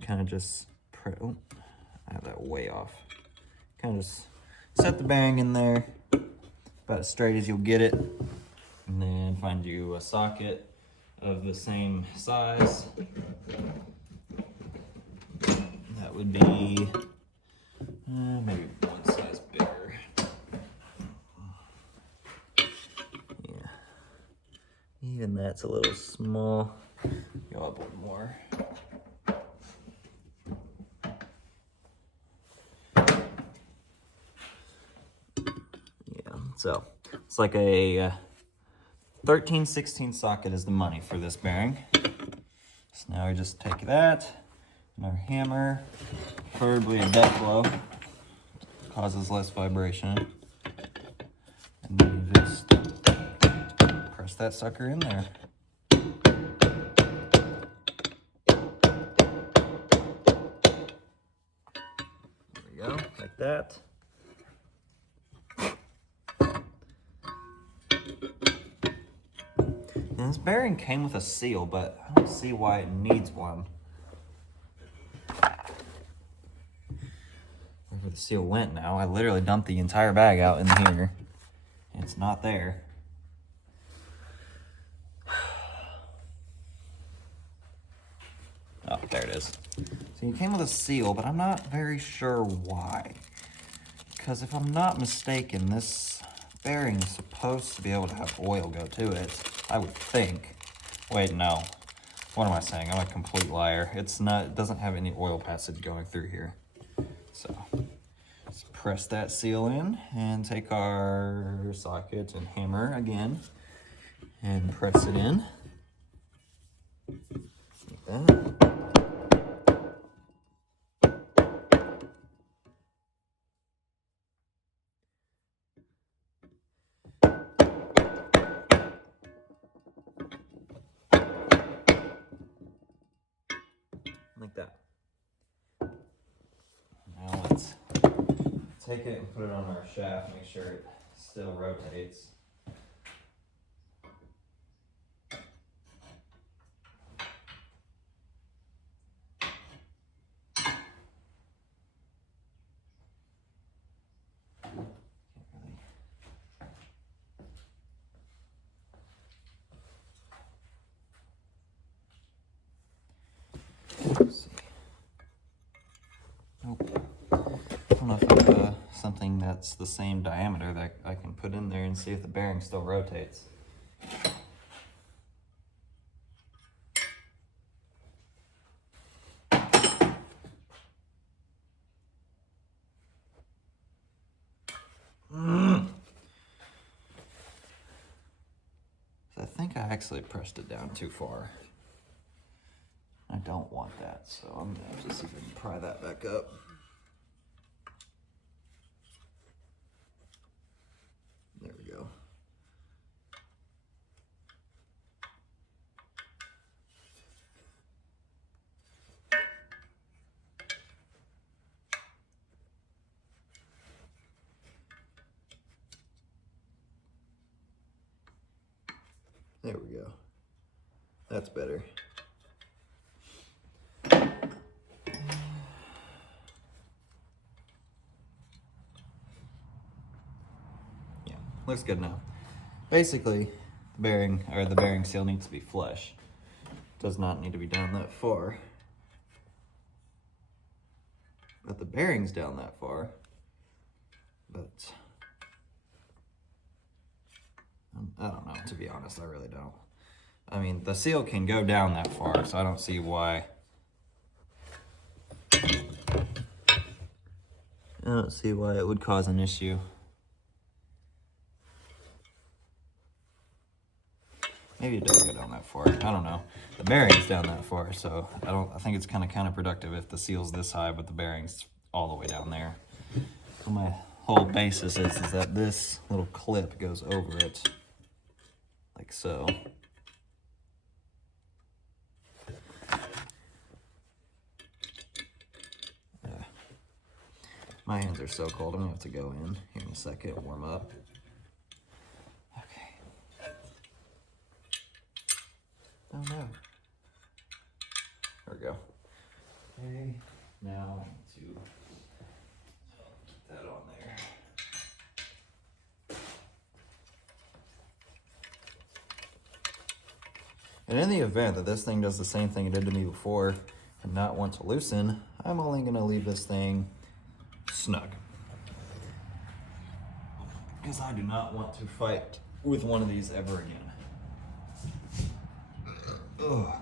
kind of just, oh, I have that way off. Kind of just set the bearing in there, about as straight as you'll get it. And then find you a socket of the same size. That would be maybe one size bigger. Yeah, even that's a little small. Go up one more. Yeah, so it's like a 13/16 socket is the money for this bearing. So now we just take that and our hammer, preferably a death blow, causes less vibration. And then you just press that sucker in there. There we go, like that. And this bearing came with a seal, but I don't see why it needs one. Wherever the seal went now, I literally dumped the entire bag out in here. It's not there. Oh, there it is. So it came with a seal, but I'm not very sure why. Because if I'm not mistaken, this bearing is supposed to be able to have oil go to it, I would think. Wait, no. What am I saying? I'm a complete liar. It's not, it doesn't have any oil passage going through here. So, let's press that seal in and take our socket and hammer again and press it in. Like that. Like that. Now let's take it and put it on our shaft, make sure it still rotates. Let's see. Nope. I don't know if I have something that's the same diameter that I can put in there and see if the bearing still rotates. I think I actually pressed it down too far. I don't want that, so I'm gonna have to see if I can pry that back up. There we go. There we go. That's better. Yeah, looks good now. Basically, the bearing seal needs to be flush. Does not need to be down that far. But the bearing's down that far. But I don't know, to be honest, I really don't. I mean, the seal can go down that far, so I don't see why. I don't see why it would cause an issue. Maybe it doesn't go down that far. I don't know. The bearing's down that far, so I think it's kind of counterproductive if the seal's this high, but the bearing's all the way down there. So my whole basis is that this little clip goes over it, like so. Yeah. My hands are so cold. I'm gonna have to go in here in a second, warm up. Oh no. There we go. Okay, now I need to get that on there. And in the event that this thing does the same thing it did to me before and not want to loosen, I'm only gonna leave this thing snug. Because I do not want to fight with one of these ever again. Ugh.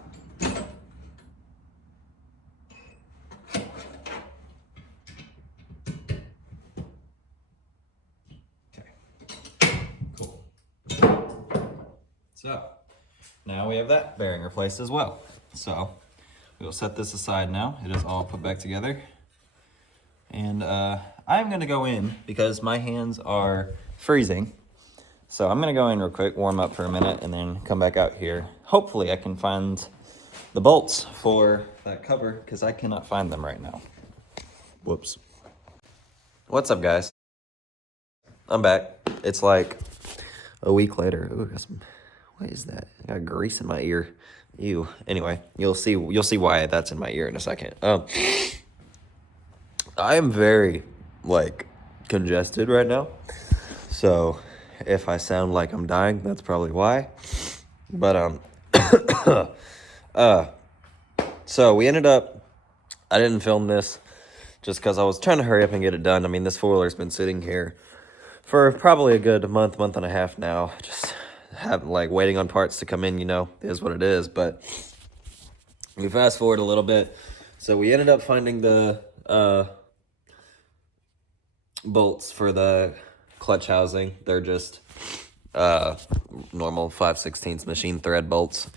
Okay, cool. So, now we have that bearing replaced as well. So, we'll set this aside now. It is all put back together. And I'm gonna go in because my hands are freezing. So I'm gonna go in real quick, warm up for a minute, and then come back out here. Hopefully I can find the bolts for that cover because I cannot find them right now. Whoops. What's up, guys? I'm back. It's like a week later. Ooh, got some, what is that? I got grease in my ear. Ew. Anyway, you'll see why that's in my ear in a second. I am very congested right now. So if I sound like I'm dying, that's probably why. But so we ended up, I didn't film this just because I was trying to hurry up and get it done. I mean, this four-wheeler's been sitting here for probably a good month and a half now. Just waiting on parts to come in, you know, is what it is. But we fast forward a little bit. So we ended up finding the bolts for the clutch housing. They're just normal 5/16 machine thread bolts.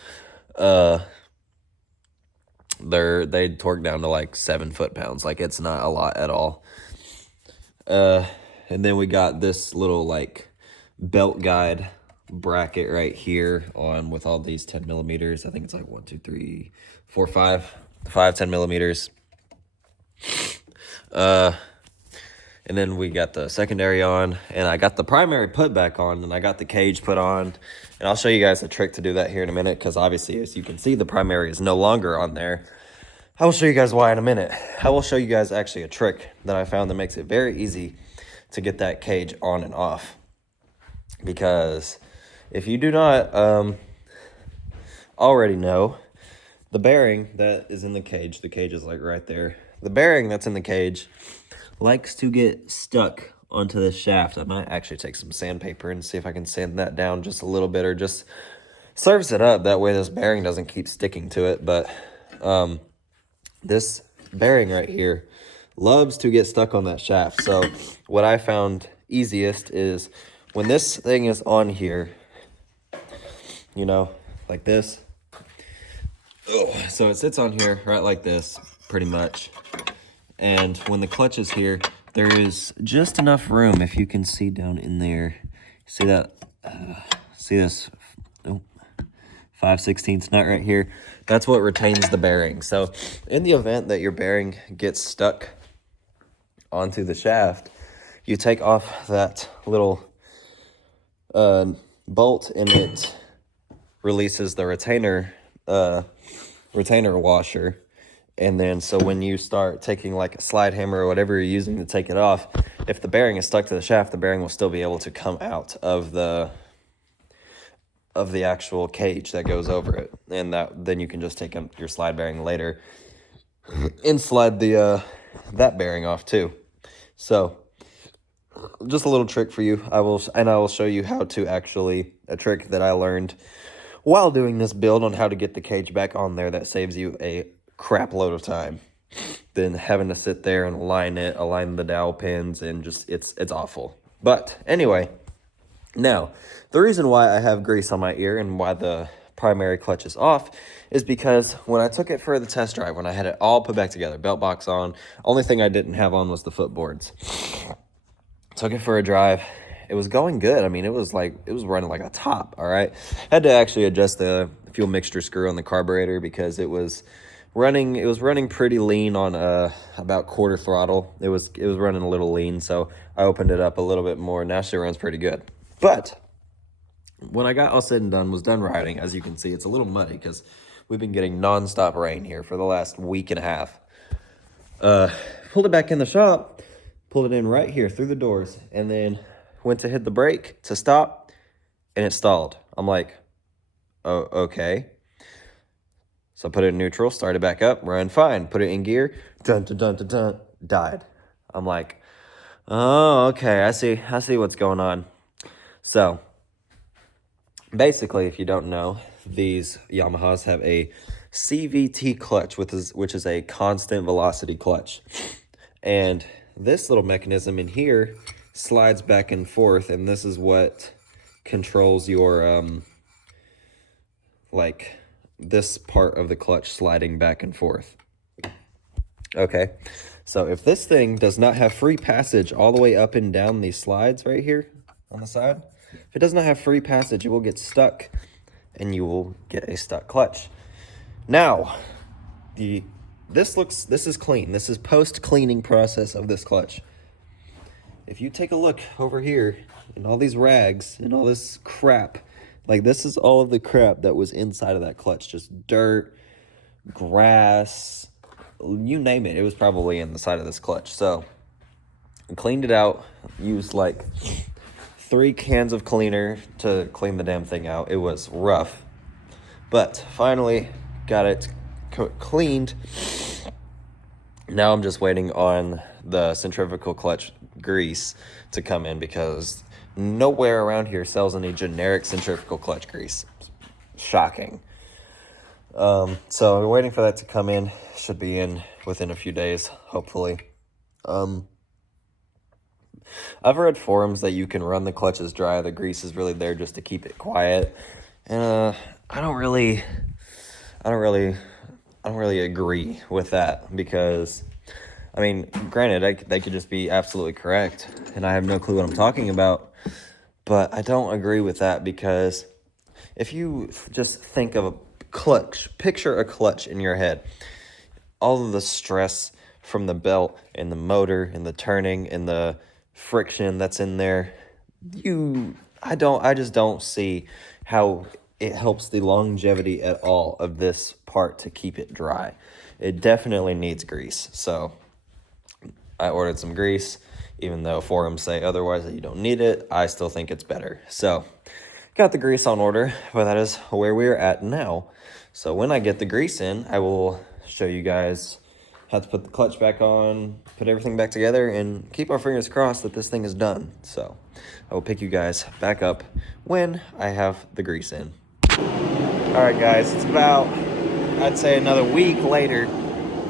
They torque down to like 7 foot-pounds. Like, it's not a lot at all. And then we got this little belt guide bracket right here on with all these 10 millimeters. I think it's like 1, 2, 3, 4, 5 10 millimeters. And then we got the secondary on, and I got the primary put back on, and I got the cage put on. And I'll show you guys a trick to do that here in a minute, because obviously, as you can see, the primary is no longer on there. I will show you guys why in a minute. I will show you guys actually a trick that I found that makes it very easy to get that cage on and off. Because if you do not already know, the bearing that is in the cage is like right there. The bearing that's in the cage likes to get stuck onto the shaft. I might actually take some sandpaper and see if I can sand that down just a little bit, or just service it up. That way this bearing doesn't keep sticking to it. But this bearing right here loves to get stuck on that shaft. So what I found easiest is when this thing is on here, you know, like this. Oh, so it sits on here right like this, pretty much. And when the clutch is here, there is just enough room, if you can see down in there. See that? See this? Oh, 5/16 nut right here? That's what retains the bearing. So in the event that your bearing gets stuck onto the shaft, you take off that little bolt, and it releases the retainer washer. And then, so when you start taking like a slide hammer or whatever you're using to take it off, if the bearing is stuck to the shaft, the bearing will still be able to come out of the actual cage that goes over it. And then you can just take your slide bearing later and slide that bearing off too. So just a little trick for you. I will show you how to actually, a trick that I learned while doing this build on how to get the cage back on there that saves you a crap load of time than having to sit there and align the dowel pins, and just, it's awful. But anyway, now, the reason why I have grease on my ear and why the primary clutch is off is because when I took it for the test drive, when I had it all put back together, belt box on, only thing I didn't have on was the footboards. Took it for a drive. It was going good. I mean, it was running like a top, all right? Had to actually adjust the fuel mixture screw on the carburetor because it was running pretty lean on about quarter throttle. It was running a little lean, so I opened it up a little bit more. Now she runs pretty good. But when I got all said and done, was done riding, as you can see, it's a little muddy because we've been getting nonstop rain here for the last week and a half. Pulled it back in the shop, pulled it in right here through the doors, and then went to hit the brake to stop, and it stalled. I'm like, oh, okay. So I put it in neutral, started back up, ran fine. Put it in gear, dun, dun, dun, dun, dun, died. I'm like, oh, okay, I see what's going on. So basically, if you don't know, these Yamahas have a CVT clutch, which is a constant velocity clutch. And this little mechanism in here slides back and forth, and this is what controls your, like, this part of the clutch sliding back and forth. Okay, so if this thing does not have free passage all the way up and down these slides right here on the side, if it does not have free passage, it will get stuck, and you will get a stuck clutch. Now, this is clean. This is post-cleaning process of this clutch. If you take a look over here in all these rags and all this crap, like this is all of the crap that was inside of that clutch, just dirt, grass, you name it. It was probably in the side of this clutch. So I cleaned it out, used like 3 cans of cleaner to clean the damn thing out. It was rough, but finally got it cleaned. Now I'm just waiting on the centrifugal clutch grease to come in because nowhere around here sells any generic centrifugal clutch grease. Shocking. So we're waiting for that to come in. Should be in within a few days, hopefully. I've read forums that you can run the clutches dry. The grease is really there just to keep it quiet. And I don't really agree with that because, I mean, granted, they could just be absolutely correct, and I have no clue what I'm talking about, but I don't agree with that because if you just think of a clutch, picture a clutch in your head, all of the stress from the belt and the motor and the turning and the friction that's in there, I just don't see how it helps the longevity at all of this part to keep it dry. It definitely needs grease. So I ordered some grease, even though forums say otherwise that you don't need it. I still think it's better. So got the grease on order, but that is where we're at now. So when I get the grease in, I will show you guys how to put the clutch back on, put everything back together, and keep our fingers crossed that this thing is done. So I will pick you guys back up when I have the grease in. All right, guys, it's about, I'd say, another week later.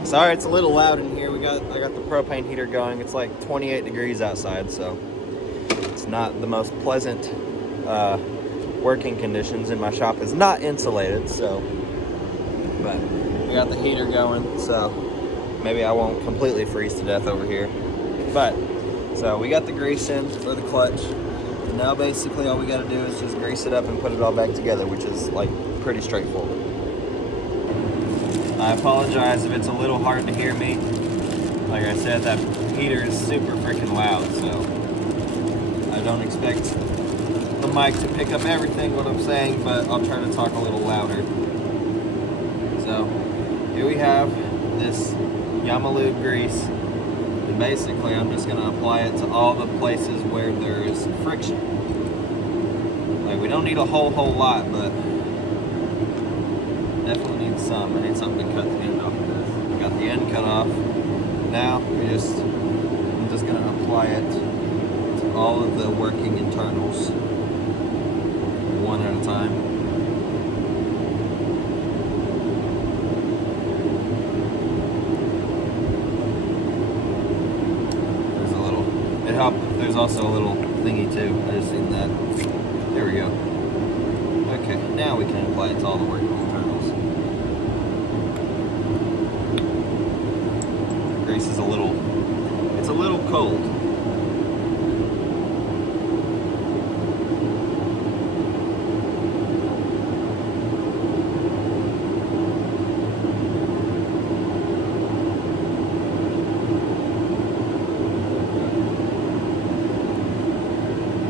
Sorry, it's a little loud in here. I got the propane heater going. It's like 28 degrees outside, so it's not the most pleasant working conditions, and my shop is not insulated, so, but we got the heater going, so maybe I won't completely freeze to death over here. But, so we got the grease in for the clutch, and now basically all we gotta do is just grease it up and put it all back together, which is like pretty straightforward. I apologize if it's a little hard to hear me. Like I said, that heater is super freaking loud, so I don't expect the mic to pick up everything what I'm saying, but I'll try to talk a little louder. So here we have this Yamaha grease, and basically I'm just going to apply it to all the places where there is friction. Like, we don't need a whole lot, but definitely need some. I need something to cut the end off of this. We got the end cut off. Now I'm just going to apply it to all of the working internals one at a time. There's a little, it helped, there's also a little thingy too, I just seen that. There we go. Okay, now we can apply it to all the working internals. Grease is it's a little cold.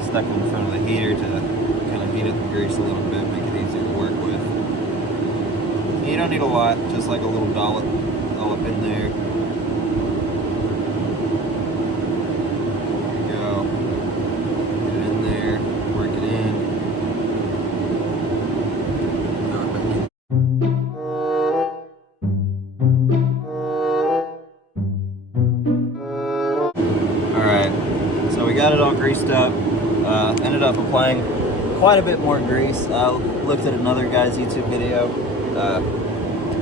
Stuck in front of the heater to kind of heat up the grease a little bit, make it easier to work with. You don't need a lot, just like a little dollop in there. There you go. Get it in there, work it in. Throw it back in. Alright, so we got it all greased up. Ended up applying quite a bit more grease. I looked at another guy's YouTube video,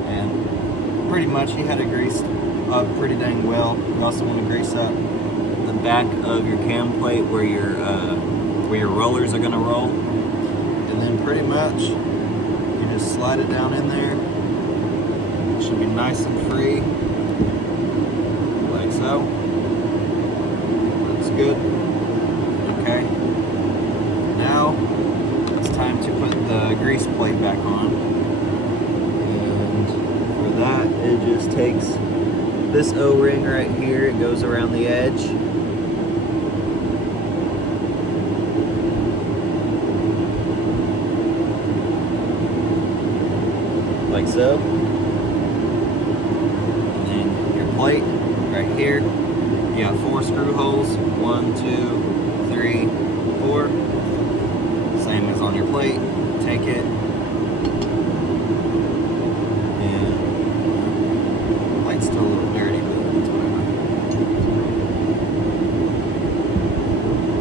and pretty much he had it greased up pretty dang well. You also want to grease up the back of your cam plate where your rollers are going to roll, and then pretty much you just slide it down in there. It should be nice and free, like so. That's good. Okay. Now it's time to put the grease plate back on, and for that it just takes this O-ring right here, it goes around the edge, like so, and then your plate right here, you got 4 screw holes, 1, 2, 3, 4. Same as on your plate. Take it and light's still a little dirty, but it's whatever.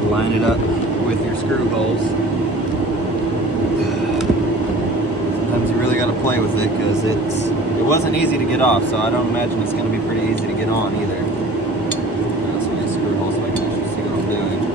Line it up with your screw holes. Sometimes you really got to play with it because it wasn't easy to get off, so I don't imagine it's going to be pretty easy to get on either. So these screw holes, so I can actually see what I'm doing.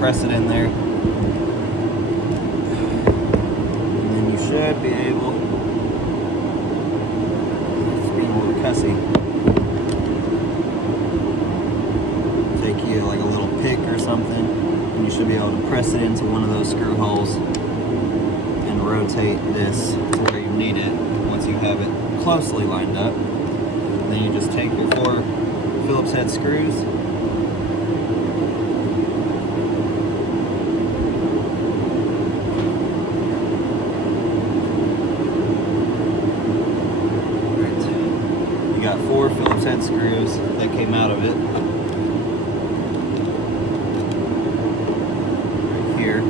Press it in there, and then you should be able, it's being a little cussy, take you like a little pick or something, and you should be able to press it into one of those screw holes and rotate this to where you need it. Once you have it closely lined up, then you just take your 4 Phillips head screws, got 4 Phillips head screws that came out of it. Right here.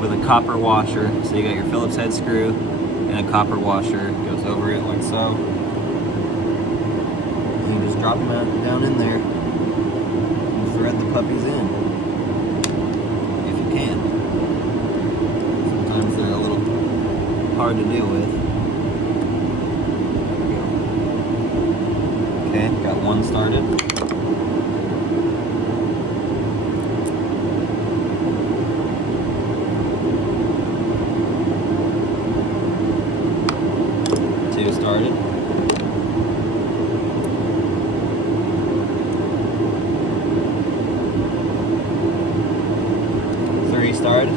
With a copper washer. So you got your Phillips head screw and a copper washer. Goes over it like so. And you just drop them down in there and thread the puppies in. If you can. Sometimes they're a little hard to deal with. Okay, got 1 started. 2 started. 3 started.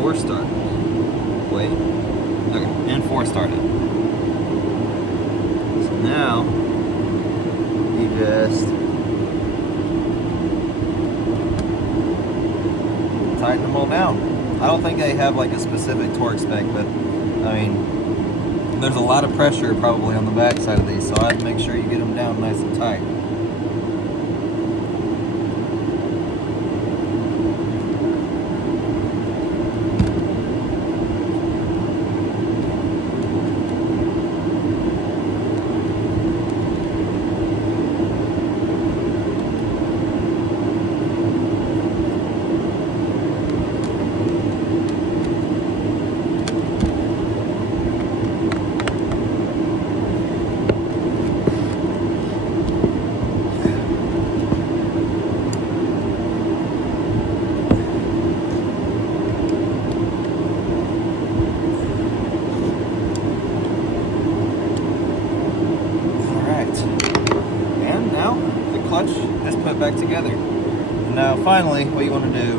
4 started. Wait. Okay, and 4 started. So now you just tighten them all down. I don't think they have like a specific torque spec, but I mean, there's a lot of pressure probably on the back side of these, so I'd make sure you get them down nice and tight. Clutch is put back together. And now finally what you want to do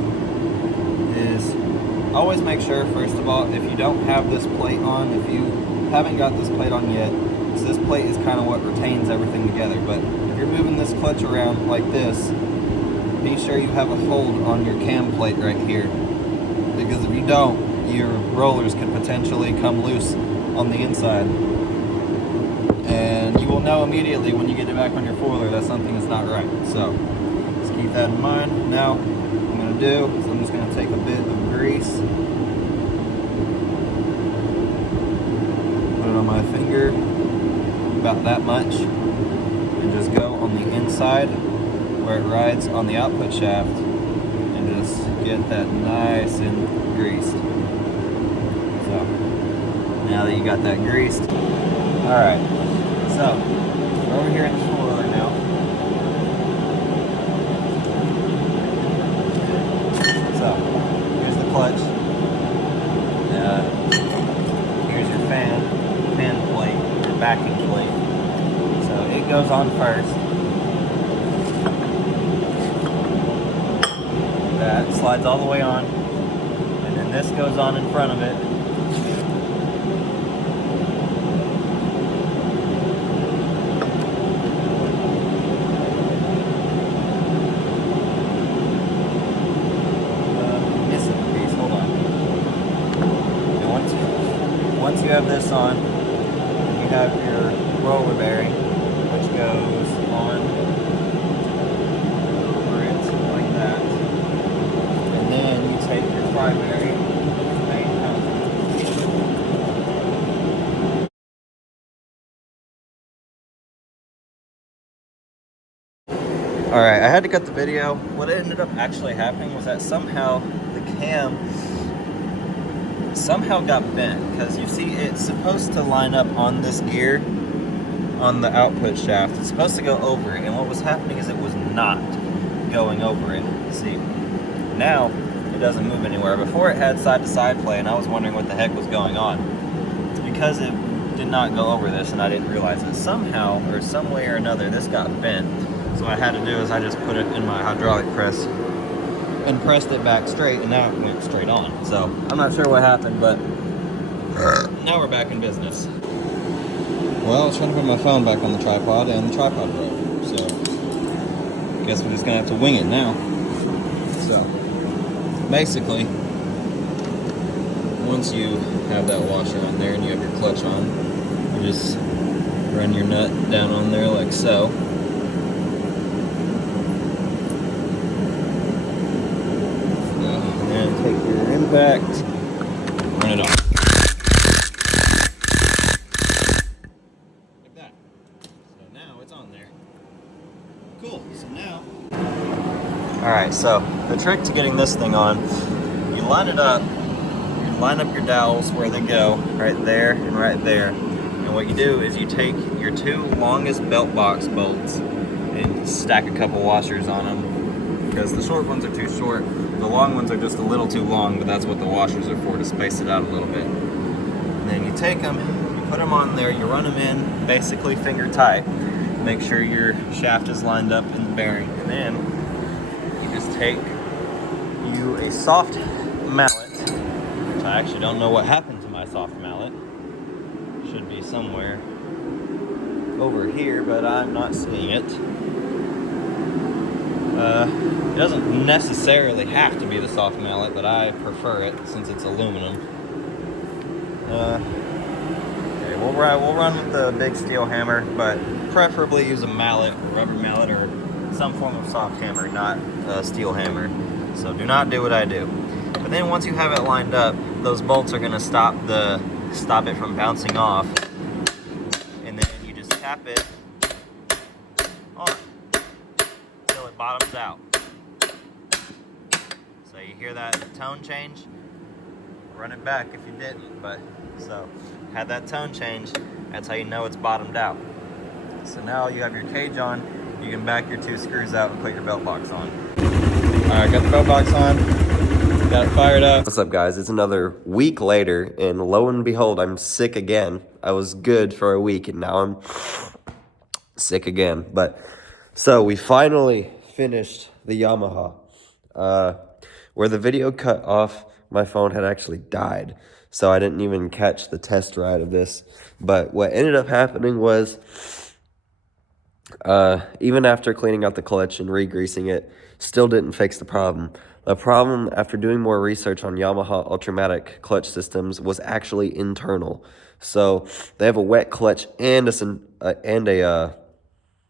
is always make sure, first of all, if you don't have this plate on, if you haven't got this plate on yet, so this plate is kind of what retains everything together, but if you're moving this clutch around like this, be sure you have a hold on your cam plate right here, because if you don't, your rollers could potentially come loose on the inside. And you will know immediately when you get it back on your foiler that something is not right. So just keep that in mind. Now what I'm going to do is I'm just going to take a bit of grease, put it on my finger, about that much, and just go on the inside where it rides on the output shaft and just get that nice and greased. So now that you got that greased, alright. So, we're over here in the spoiler now. So, here's the clutch. Here's your fan plate, your backing plate. So, it goes on first. That slides all the way on. And then this goes on in front of it. Once you have this on, you have your roller bearing, which goes on over it like that. And then you take your fry bearing, Alright, I had to cut the video. What ended up actually happening was that somehow the cam got bent, because you see it's supposed to line up on this gear on the output shaft. It's supposed to go over it, and what was happening is it was not going over it. See, now it doesn't move anywhere. Before it had side to side play, and I was wondering what the heck was going on. It's because it did not go over this and I didn't realize it. Somehow or some way or another this got bent. So what I had to do is I just put it in my hydraulic press and pressed it back straight, and now it went straight on. So I'm not sure what happened, but now we're back in business. Well, I was trying to put my phone back on the tripod and the tripod broke. So I guess we're just gonna have to wing it now. So basically, once you have that washer on there and you have your clutch on, you just run your nut down on there like so. And take your impact, run it off. Like that. So now it's on there. Cool, so now. Alright, so the trick to getting this thing on, you line it up, you line up your dowels where they go, right there and right there. And what you do is you take your two longest belt box bolts and stack a couple washers on them, because the short ones are too short. The long ones are just a little too long, but that's what the washers are for, to space it out a little bit. And then you take them, you put them on there, you run them in basically finger tight. Make sure your shaft is lined up in the bearing. And then you just take you a soft mallet, which I actually don't know what happened to my soft mallet. Should be somewhere over here, but I'm not seeing it. It doesn't necessarily have to be the soft mallet, but I prefer it since it's aluminum. Okay, we'll run with the big steel hammer, but preferably use a mallet, a rubber mallet, or some form of soft hammer, not a steel hammer. So do not do what I do. But then once you have it lined up, those bolts are going to stop it from bouncing off, and then you just tap it on until it bottoms out. So you hear that tone change? Run it back if you didn't, but so had that tone change, that's how you know it's bottomed out. So now you have your cage on, you can back your 2 screws out and put your belt box on. Alright, got the belt box on, got it fired up. What's up, guys? It's another week later, and lo and behold, I'm sick again. I was good for a week, and now I'm sick again. But so we finally finished the Yamaha. Where the video cut off, my phone had actually died, so I didn't even catch the test ride of this. But what ended up happening was, even after cleaning out the clutch and re-greasing it, still didn't fix the problem. The problem, after doing more research on Yamaha Ultramatic clutch systems, was actually internal. So they have a wet clutch and a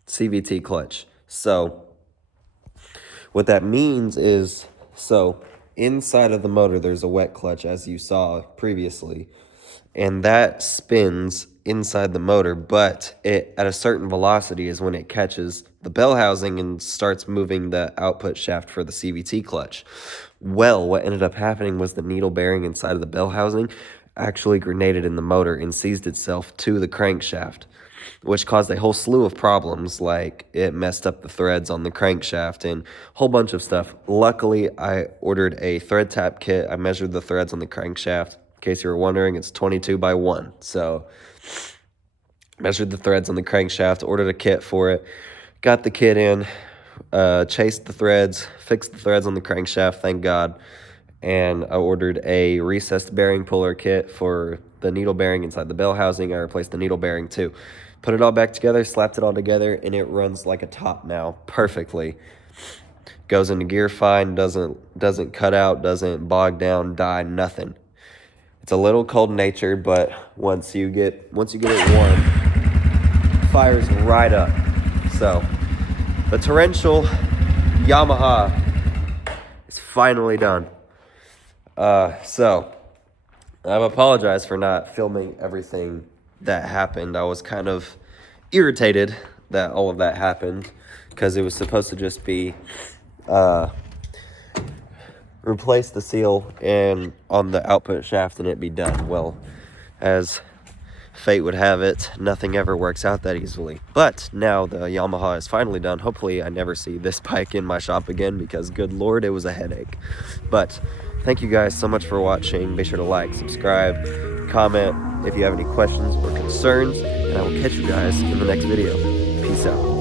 CVT clutch. So what that means is, so inside of the motor, there's a wet clutch, as you saw previously, and that spins inside the motor, but it at a certain velocity is when it catches the bell housing and starts moving the output shaft for the CVT clutch. Well, what ended up happening was the needle bearing inside of the bell housing actually grenaded in the motor and seized itself to the crankshaft, which caused a whole slew of problems, like it messed up the threads on the crankshaft and a whole bunch of stuff. Luckily, I ordered a thread tap kit. I measured the threads on the crankshaft. In case you were wondering, it's 22 by 1. So measured the threads on the crankshaft, ordered a kit for it, got the kit in, chased the threads, fixed the threads on the crankshaft, thank God. And I ordered a recessed bearing puller kit for the needle bearing inside the bell housing. I replaced the needle bearing too. Put it all back together, slapped it all together, and it runs like a top now perfectly. Goes into gear fine, doesn't cut out, doesn't bog down, die, nothing. It's a little cold-natured, but once you get it warm, fires right up. So the torrential Yamaha is finally done. So I've apologized for not filming everything that happened. I was kind of irritated that all of that happened, because it was supposed to just be replace the seal and on the output shaft and it be done. Well, as fate would have it, nothing ever works out that easily. But now the Yamaha is finally done. Hopefully I never see this bike in my shop again, because good Lord, it was a headache. But thank you guys so much for watching. Be sure to like, subscribe, comment if you have any questions or concerns, and I will catch you guys in the next video. Peace out.